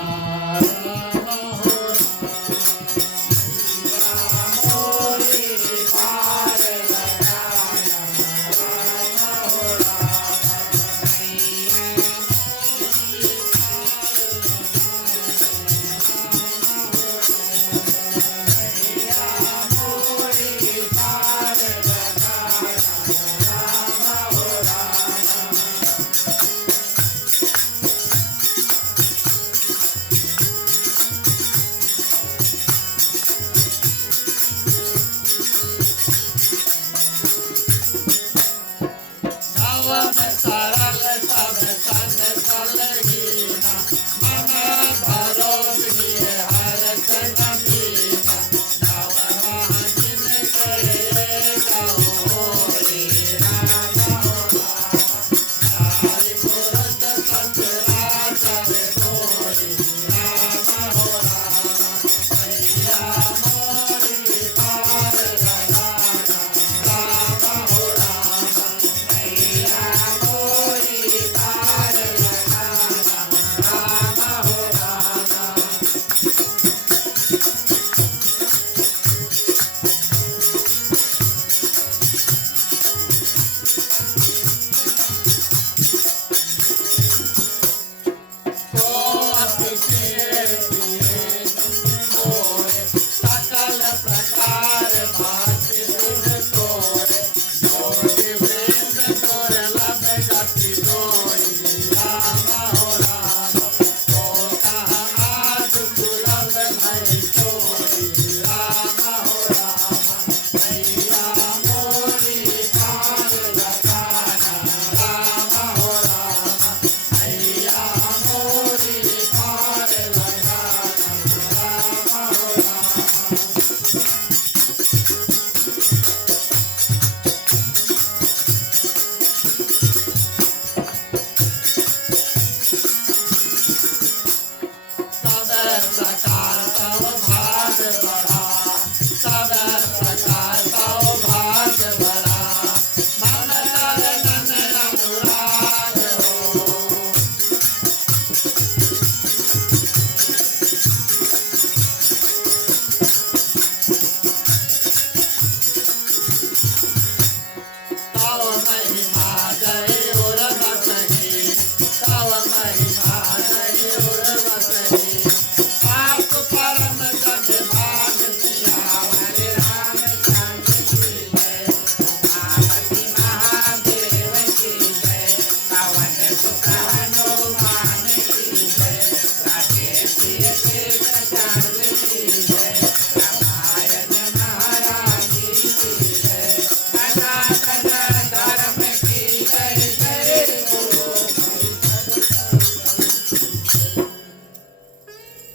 हनुमान की जय, राधे प्रिय कृष्ण चांद की जय, रामायण महाराज की जय, सनातन धर्म की जय जय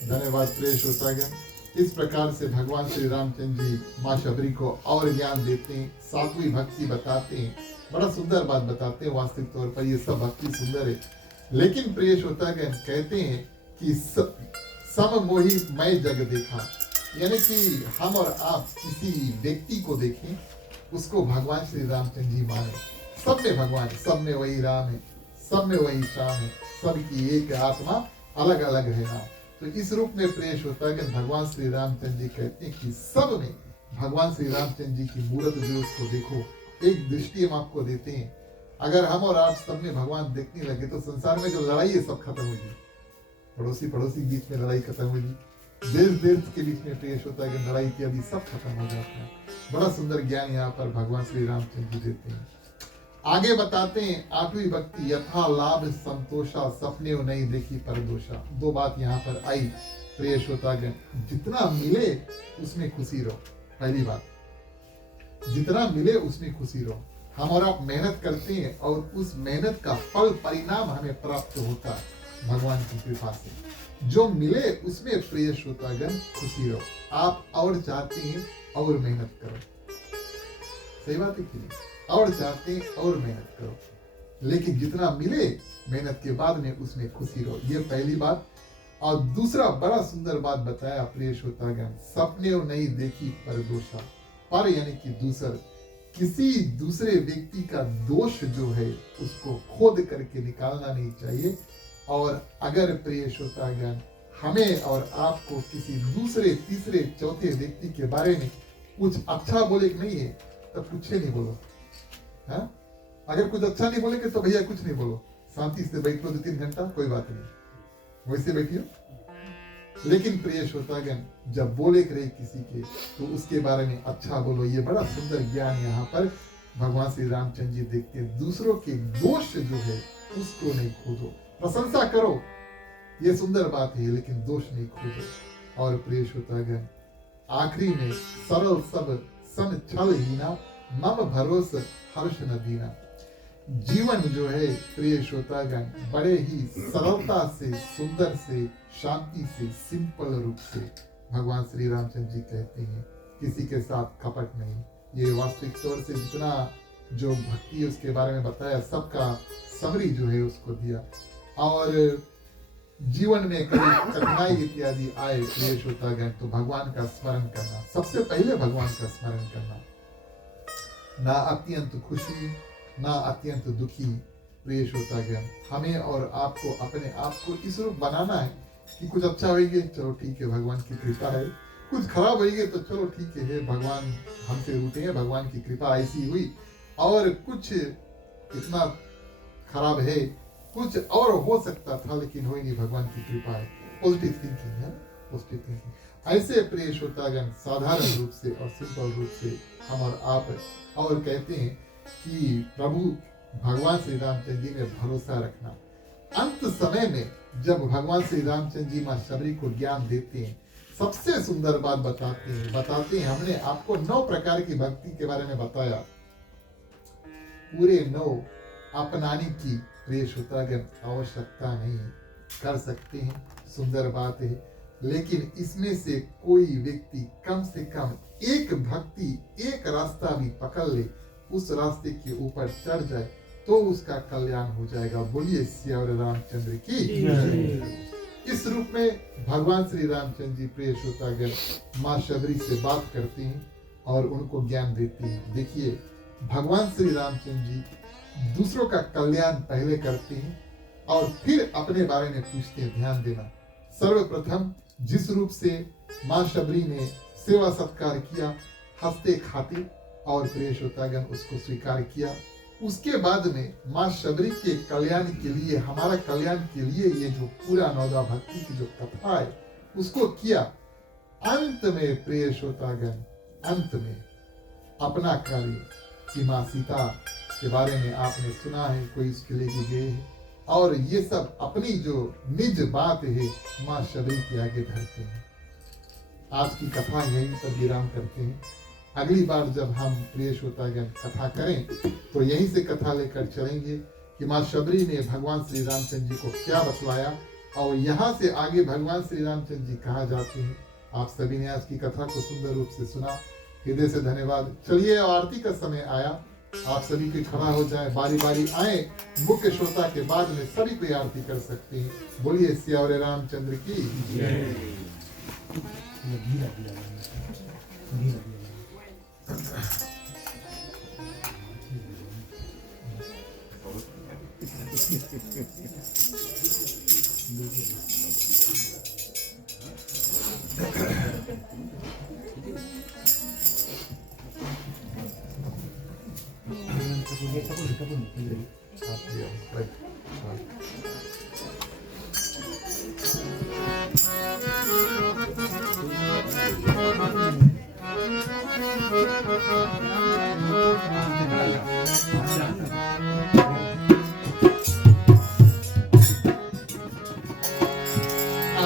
धन्यवाद प्रिय श्रोतागण। इस प्रकार से भगवान श्री रामचंद्र जी माँ शबरी को और ज्ञान देते हैं, सात्विक भक्ति बताते हैं, बड़ा सुंदर बात बताते हैं। वास्तविक तौर पर ये सब भक्ति सुंदर है, लेकिन प्रिय श्रोतागण कहते हैं कि सम मोहि मैं जग देखा, यानी कि हम और आप किसी व्यक्ति को देखें, उसको भगवान श्री रामचंद्र जी माने। सब में भगवान, सब में वही राम है, सब में वही श्याम है, सबकी एक आत्मा, अलग अलग है नाम। तो इस रूप में प्रेष होता है कि भगवान श्री रामचंद्र जी कहते हैं कि सब में भगवान श्री रामचंद्र जी की मूर्त जो उसको देखो, एक दृष्टि हम आपको देते हैं। अगर हम और आप सब में भगवान देखने लगे तो संसार में जो लड़ाई है सब खत्म होगी, पड़ोसी पड़ोसी के बीच में लड़ाई खत्म होगी, देश देश के बीच में प्रेष होता है कि लड़ाई इत्यादि सब खत्म हो जाता है। बड़ा सुंदर ज्ञान यहाँ पर भगवान श्री रामचंद्र जी देते हैं। आगे बताते हैं आठवीं भक्ति, यथा लाभ संतोषा सपने नहीं देखी परदोषा। दो बात यहाँ पर आई प्रिय श्रोतागण, जितना मिले उसमें खुशी रहो। पहली बात, जितना मिले उसमें खुशी रहो। हम और आप मेहनत करते हैं और उस मेहनत का फल परिणाम हमें प्राप्त होता है भगवान की कृपा से। जो मिले उसमें प्रिय श्रोतागण खुशी रहो। आप और चाहते हैं और मेहनत करो, सही बात है कि नहीं? और चाहते हैं और मेहनत करो, लेकिन जितना मिले मेहनत के बाद में उसमें खुशी रहो। ये पहली बात। और दूसरा बड़ा सुंदर बात बताया प्रिय श्रोतागण, सपने नहीं देखी परदोषा। पर यानी कि दूसर, किसी दूसरे व्यक्ति का दोष जो है उसको खोद करके निकालना नहीं चाहिए। और अगर प्रिय श्रोतागण हमें और आपको किसी दूसरे तीसरे चौथे व्यक्ति के बारे में कुछ अच्छा बोले नहीं है तो कुछ नहीं बोलो। हाँ? अगर कुछ अच्छा नहीं बोलेंगे तो भैया कुछ नहीं बोलो, शांति से बैठ लो 2-3 घंटा, कोई बात नहीं, वैसे बैठियो। लेकिन प्रिय श्रोतागण जब बोले करे किसी के तो उसके बारे में अच्छा बोलो। ये बड़ा सुंदर ज्ञान यहाँ पर भगवान श्री रामचंद्र जी देखते हैं। दूसरों के दोष जो है उसको नहीं खोदो, प्रशंसा करो, ये सुंदर बात है, लेकिन दोष नहीं खोदो। और प्रिय श्रोतागण आखिरी में, सरल सब सन छल हीना मम भरोस हर्ष न दीना। जीवन जो है प्रिय श्रोतागण बड़े ही सरलता से, सुंदर से, शांति से, सिंपल रूप से भगवान श्री रामचंद्र जी कहते हैं, किसी के साथ कपट नहीं। ये वास्तविक तौर से जितना जो भक्ति है उसके बारे में बताया, सबका समरी जो है उसको दिया। और जीवन में कभी कठिनाई इत्यादि आए प्रिय श्रोतागण तो भगवान का स्मरण करना, सबसे पहले भगवान का स्मरण करना। ना अत्यंत खुशी ना अत्यंत दुखी। प्रिय श्रोतागण हमें और आपको अपने आप को इस रूप बनाना है कि कुछ अच्छा होगी चलो ठीक है भगवान की कृपा है, कुछ खराब होगी तो चलो ठीक है भगवान हमसे रूठे हैं, भगवान की कृपा ऐसी हुई। और कुछ इतना खराब है, कुछ और हो सकता था लेकिन हो ही नहीं, भगवान की कृपा है। पॉजिटिव थिंकिंग है, पॉजिटिव थिंकिंग। ऐसे प्रिय श्रोतागण साधारण रूप से और सिंपल रूप से हम और आप और कहते हैं कि प्रभु भगवान श्री रामचंद्र जी में भरोसा रखना। अंत समय में जब भगवान श्री रामचंद्र जी माँ शबरी को ज्ञान देते हैं, सबसे सुंदर बात बताते हैं हमने आपको 9 प्रकार की भक्ति के बारे में बताया, पूरे 9 अपनाने की प्रिय श्रोतागण आवश्यकता नहीं है, कर सकते हैं, सुंदर बात है। लेकिन इसमें से कोई व्यक्ति कम से कम एक भक्ति, एक रास्ता भी पकड़ ले, उस रास्ते के ऊपर चढ़ जाए तो उसका कल्याण हो जाएगा। बोलिए सियावर रामचंद्र की। इस रूप में भगवान श्री रामचंद्र जी प्रिय श्रोतागण माँ शबरी से बात करते हैं और उनको ज्ञान देते हैं। देखिए भगवान श्री रामचंद्र जी दूसरों का कल्याण पहले करते हैं और फिर अपने बारे में पूछते हैं। ध्यान देना, सर्वप्रथम जिस रूप से माँ शबरी ने सेवा सत्कार किया, हंसते खाते और प्रिय श्रोतागण उसको स्वीकार किया, उसके बाद में माँ शबरी के कल्याण के लिए, हमारा कल्याण के लिए ये जो पूरा नौदा भक्ति की जो कथा है उसको किया। अंत में प्रिय श्रोतागण, अंत में अपना कार्य कि माँ सीता के बारे में आपने सुना है, कोई उसके लेके गए हैं और ये सब अपनी जो निज बात है माँ शबरी के आगे धरते हैं। आज की कथा यहीं पर विराम करते हैं। अगली बार जब हम प्रिय श्रोतागण कथा करें तो यहीं से कथा लेकर चलेंगे कि माँ शबरी ने भगवान श्री रामचंद्र जी को क्या बतलाया और यहाँ से आगे भगवान श्री रामचंद्र जी कहाँ जाते हैं। आप सभी ने आज की कथा को सुंदर रूप से सुना, हृदय से धन्यवाद। चलिए आरती का समय आया, आप सभी को खड़ा हो जाए, बारी बारी आए, मुख्य श्रोता के बाद में सभी कोई आरती कर सकते हैं। बोलिए सियावरे रामचंद्र की।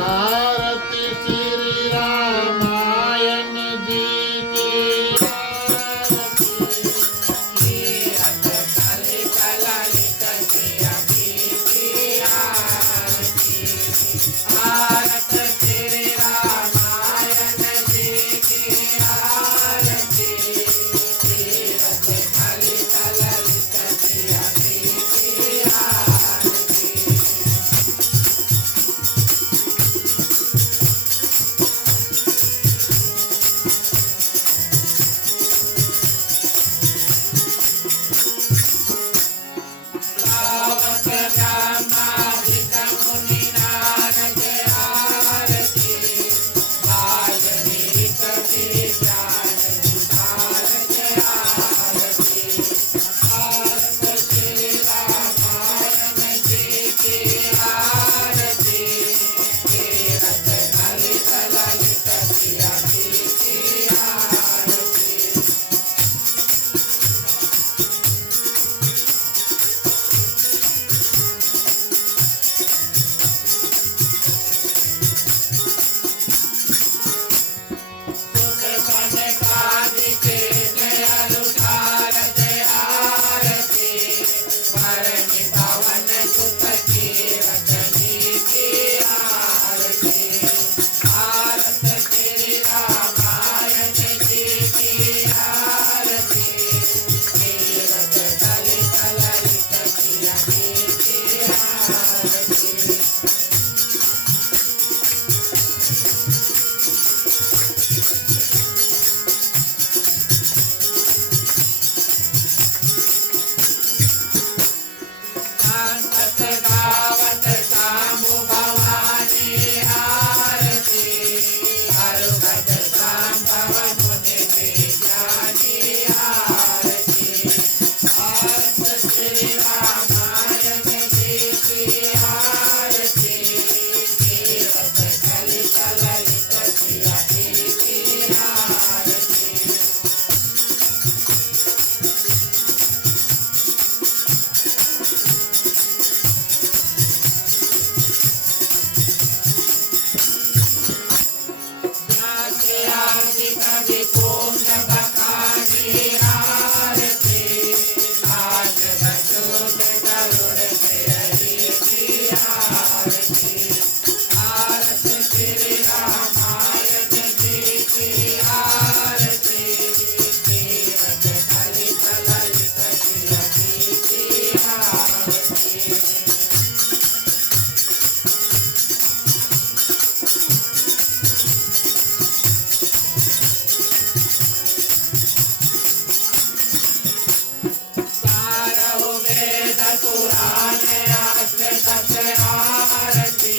आरती श्री रामायण जी की आरती कीरत श्री रामायण जी की आरती कीरत पुराण आरती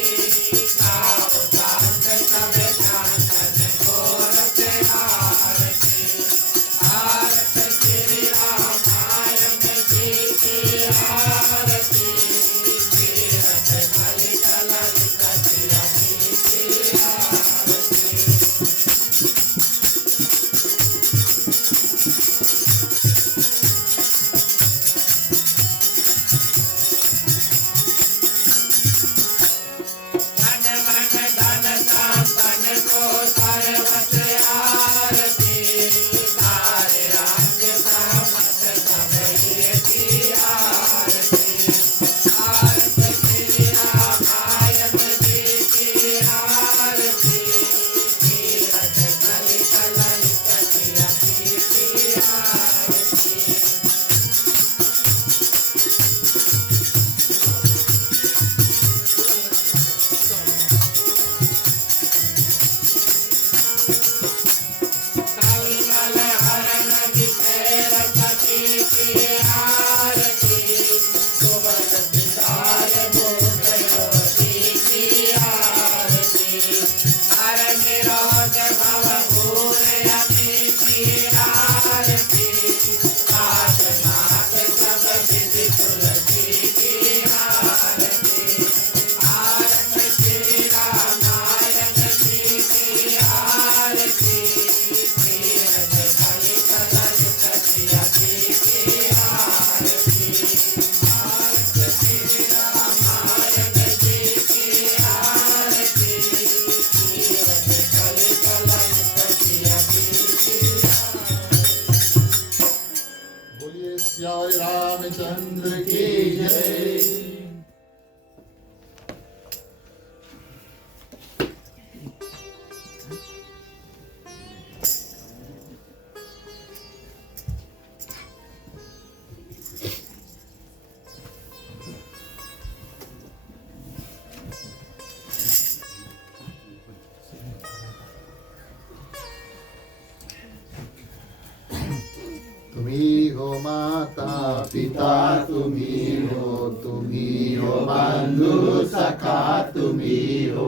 पिता तुम्ही हो बंधु सखा तुम्ही हो।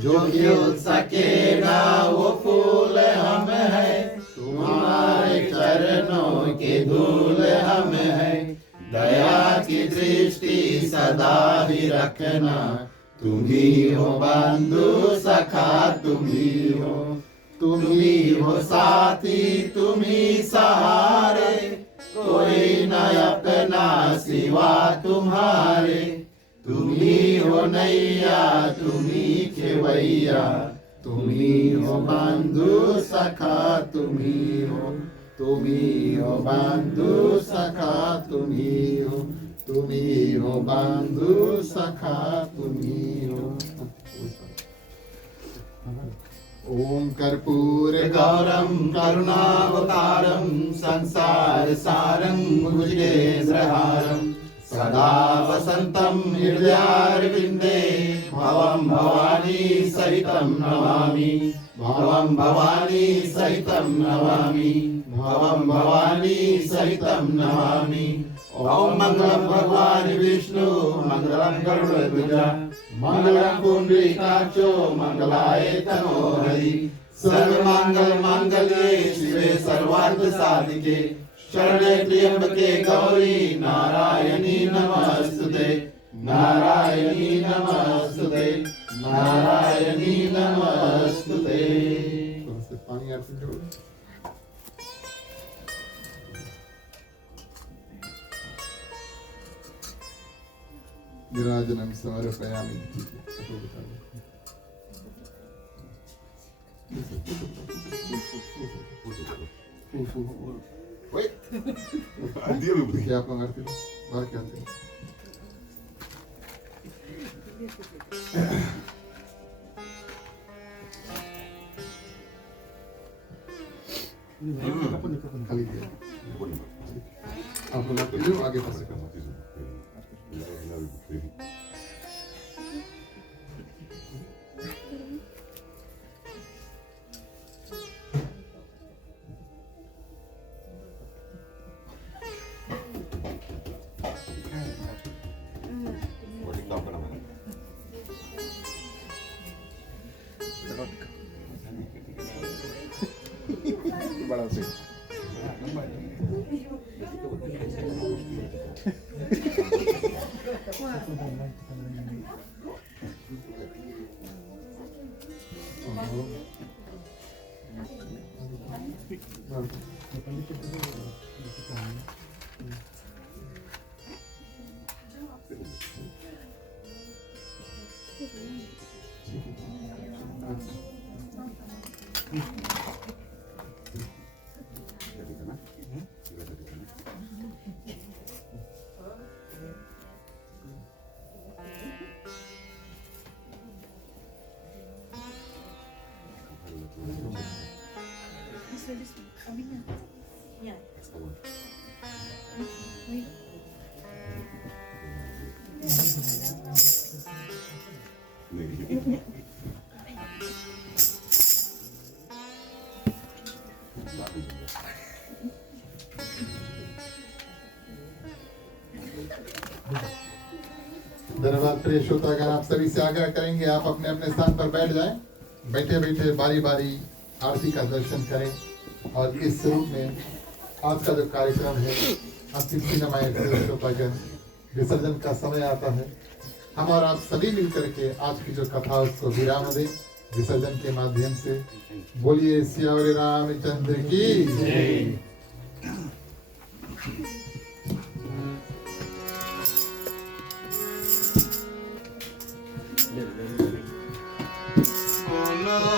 जो खिल सके ना वो फूल हम है, तुम्हारे चरणों के धूल हम है। दया की दृष्टि सदा ही रखना, तुम्ही हो बंधु सखा तुम्ही हो। तुम्ही हो साथी तुम्ही सहारे, कोई न अपना सिवा तुम्हारे। तुम्ही हो नैया तुम्ही खेवैया, तुम्ही हो बंधु सखा तुम्ही हो। तुम्ही हो बंधु सखा तुम्ही हो। तुम्ही हो बंधु सखा तुम्ही हो। ओम कर्पूर गौरम करुणावतारम संसार सारं भुजगेन्द्रहारं सदा वसन्तं हृदयारविन्दे भवं भवानी सहितं नमामि। भवं भवानी सहितं नमामि। भवं भवानी सहितं नमामि। ओम मंगलम भगवान विष्णु मंगलम गरुड़ध्वज मंगलम पुंडरीकाक्षो मंगलाय तनोहरि। सर्वमंगल मांगल्ये शिवे सर्वार्थ साधिके शरणे त्र्यंबके गौरी नारायणी नमस्तुते। नारायणी नमस्तुते। नारायणी नमस्तुते। पानी अर्पण करो। विराजनम समर्पयामि। क्या आप मंगाते हो? बाहर क्या आते हो? खाली दिया। आप लोग आते हो आगे पास करना। बड़ा से धन्यवाद प्रिय श्रोतागण। आप सभी से आग्रह करेंगे आप अपने अपने स्थान पर बैठ जाएं। बैठे बैठे बारी बारी आरती का दर्शन करें। और इस रूप में आज का जो कार्यक्रम है अंतिम सिनेमाएं श्रोतागण विसर्जन का समय आता है। हम और आप सभी मिलकर के आज की जो कथा उसको विराम दें विसर्जन के माध्यम से। बोलिए सियावर रामचंद्र की जय।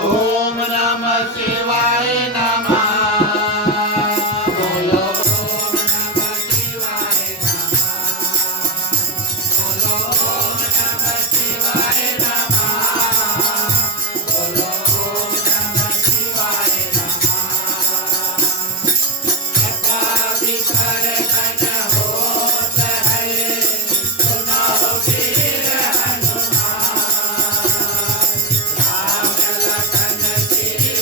ओम नमः शिवाय नमः। बोलो ओम नमः शिवाय नमः। बोलो ओम नमः शिवाय नमः। बोलो ओम नमः शिवाय नमः। कथा विकर कन होत है, सुनो वीर हनुमान। राम लखन श्री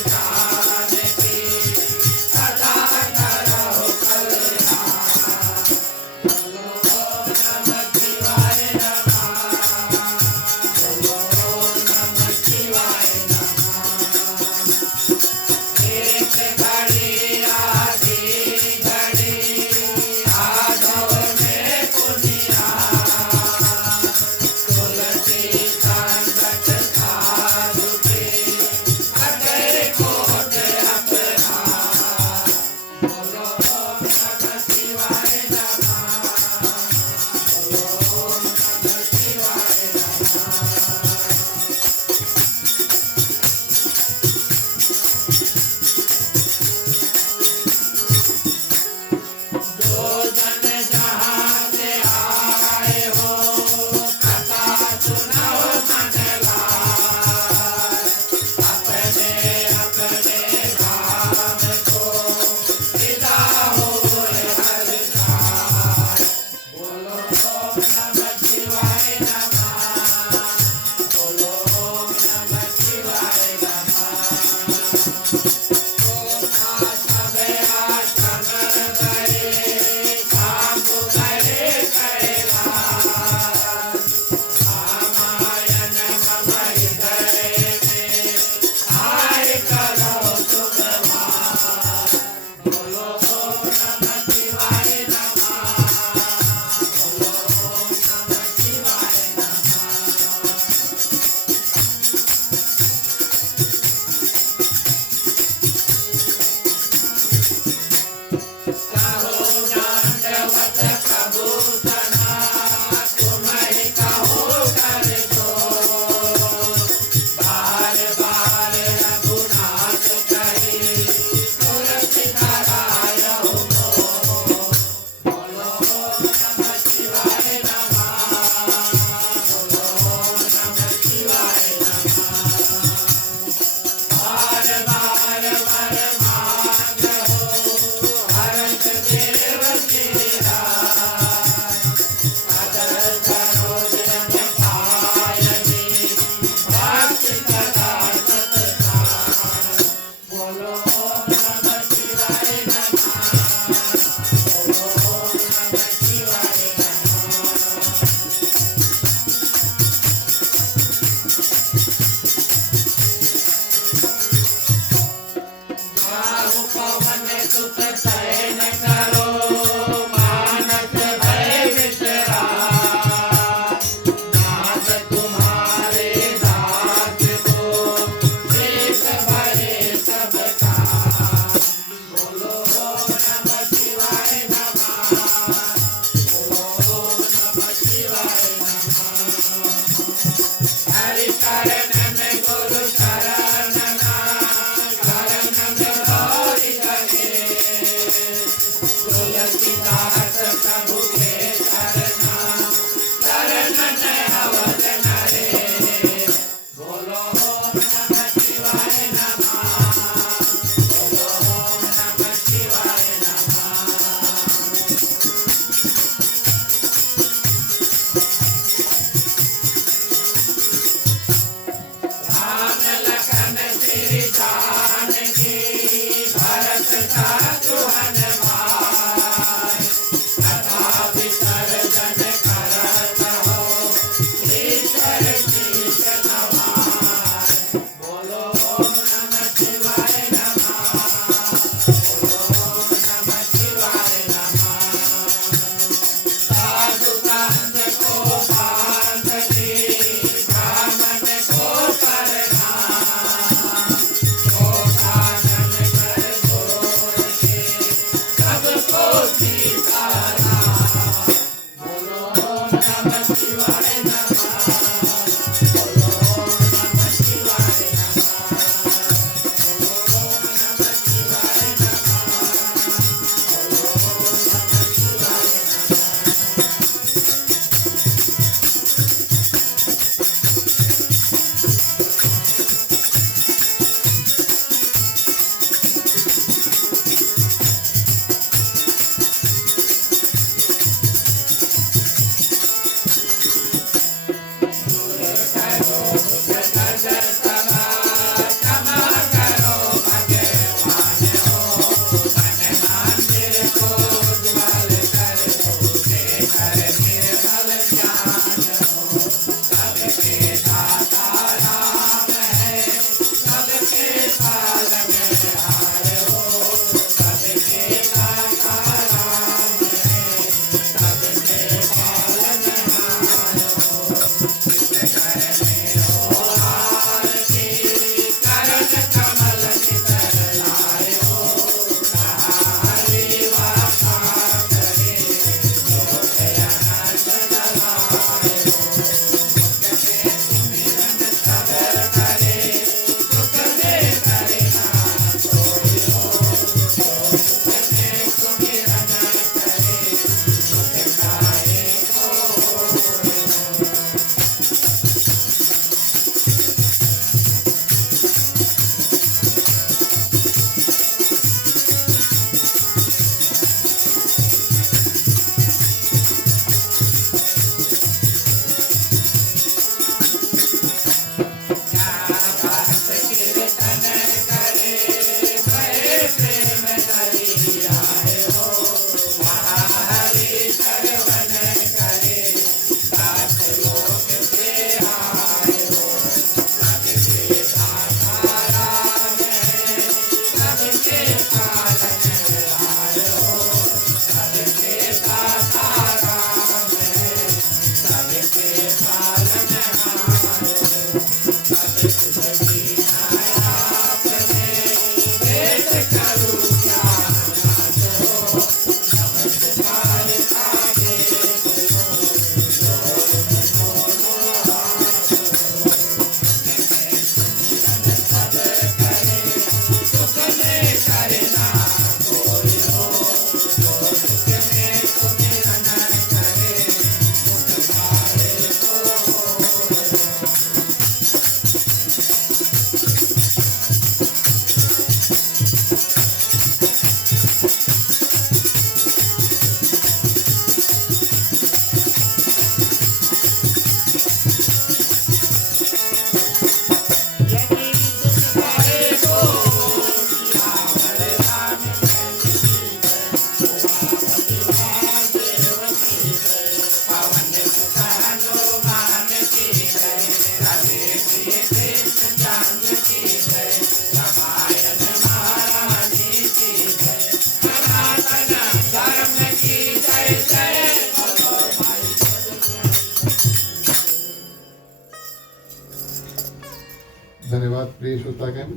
धन्यवाद प्रिय श्रोतागण।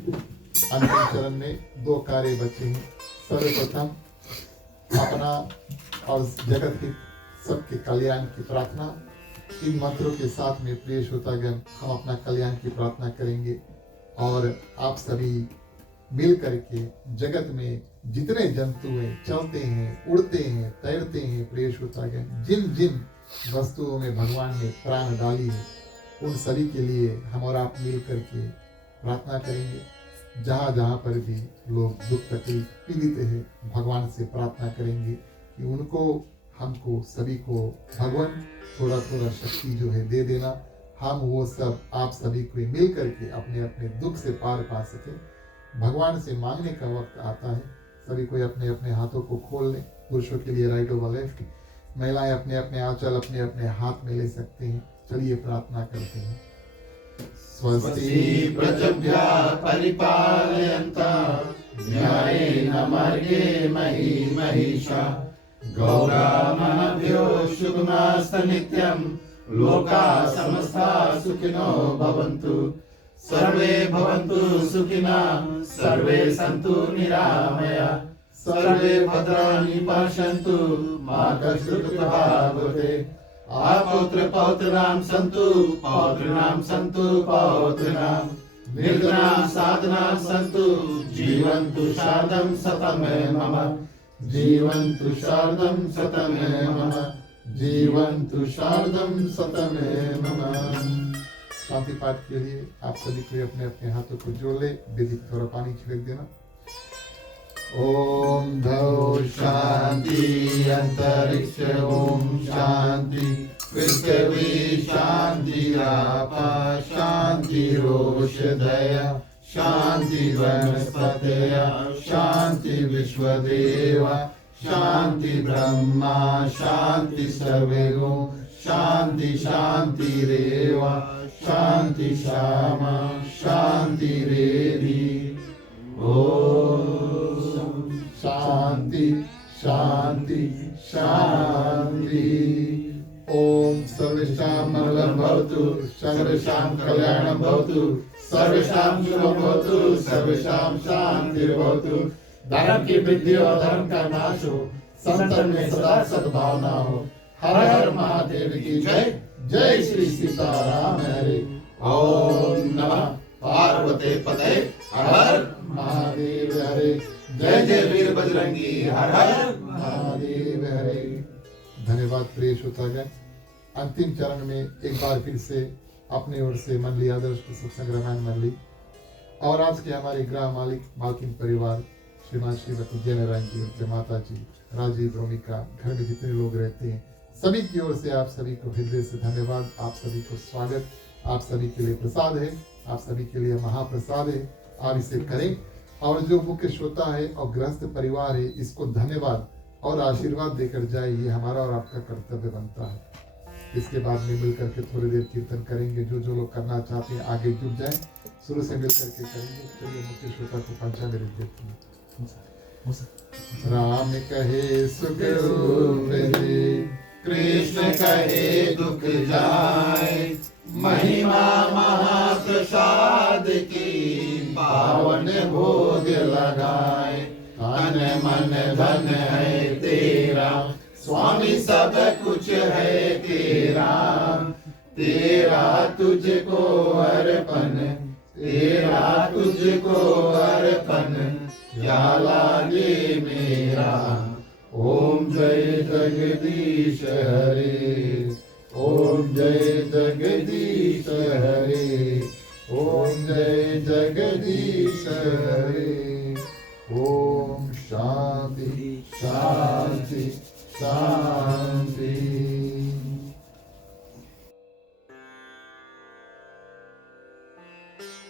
अंतिम चरण में 2 कार्य बचे हैं। सर्वप्रथम अपना और जगत के सबके कल्याण की प्रार्थना। इन मंत्रों के साथ में प्रिय श्रोतागण हम अपना कल्याण की प्रार्थना करेंगे और आप सभी मिल करके जगत में जितने जंतु हैं, चलते हैं, उड़ते हैं, तैरते हैं, प्रिय श्रोतागण, जिन जिन वस्तुओं में भगवान ने प्राण डाली है उन सभी के लिए हम और आप मिल करके प्रार्थना करेंगे। जहाँ जहाँ पर भी लोग दुख तकलीफ पीड़ित है, भगवान से प्रार्थना करेंगे कि उनको, हमको, सभी को भगवान थोड़ा थोड़ा शक्ति जो है दे देना। हम वो सब आप सभी को मिल करके अपने अपने दुख से पार पा सके। भगवान से मांगने का वक्त आता है। सभी कोई अपने अपने हाथों को खोल लें। पुरुषों के लिए राइट ओवर लेफ्ट, महिलाएं अपने अपने आंचल अपने अपने हाथ में ले सकते हैं। चलिए प्रार्थना करते हैं। स्वस्ति प्रजभ्यः परिपालयन्तः न्यायेन मार्गेण महीं महिषाः गौरामहभ्यो शुभमस्तु नित्यं लोकाः समस्ताः सुखिनो भवन्तु सर्वे भवन्तु सुखिनः सर्वे सन्तु निरामयाः सर्वे भद्राणि पश्यन्तु मा कश्चित् दुःखभाग् भवेत्। पौत्र पौत्राणां सन्तु पौत्राणां सन्तु पौत्राणां निर्धनां साधनां सन्तु जीवन्तु शारदं शतं मम जीवन्तु शारदं शतं मम जीवन्तु शारदं शतं मम। शांति पाठ के लिए आप सभी को अपने अपने हाथों को जोड़ ले। वेदी पर थोड़ा पानी छिड़क देना। ओम धौ शांति अंतरिक्ष ओम शांति पृथ्वी शान्तिरापः शान्तिरोषधयः शान्ति वनस्पतयः शान्ति विश्वदेव शान्ति ब्रह्मा शान्ति सर्वे गुण शान्ति शान्तिरेव शान्ति श्यामा शान्तिरेधि ॐ शांति शांति शांति। ओम सर्वेषां मंगलं भवतु, सर्वेषां कल्याणं भवतु, सर्वेषां शुभं भवतु, सर्वेषां शांतिर्भवतु। धर्म की वृद्धि और धर्म का नाश हो, संतन में सदा सद्भावना हो। हर हर महादेव की जय। जय श्री सीताराम हरे। ओम नमः पार्वते पते हर हर महादेव हरे। जय जय वीर बजरंगी हर हर महादेव हरे। धन्यवाद प्रिय श्रोतागण। अंतिम चरण में एक बार फिर से अपनी ओर से मंडली आदर्श सत्संग रामायण मंडली और आज के हमारे ग्राम मालिक मालकिन परिवार श्रीमान श्रीमती जय नारायण जी, उनके माता जी राजीव रोमिका, घर में जितने लोग रहते हैं सभी की ओर से आप सभी को हृदय से धन्यवाद। आप सभी को स्वागत। आप सभी के लिए प्रसाद है, आप सभी के लिए महाप्रसाद है। आप इसे करें और जो मुख्य श्रोता है और गृहस्थ परिवार है इसको धन्यवाद और आशीर्वाद देकर जाए, ये हमारा और आपका कर्तव्य बनता है। इसके बाद में मिलकर के थोड़ी देर कीर्तन करेंगे। जो जो लोग करना चाहते हैं आगे जुट जाएं, शुरू से मिलकर के करेंगे। चलिए मुख्य श्रोता को पंचामृत देते हैं। राम कहे सुख रूप दे, कृष्ण कहे दुख जाए, महिमा महाप्रसाद की पावन भोग लगाए। तन मन धन है तेरा, स्वामी सब कुछ है तेरा, तेरा तुझको अर्पण, तेरा तुझको अर्पण, क्या लागे मेरा। ओम जय जगदीश हरे, ओम जय जगदीश हरे, ओम जय जगदीश हरे।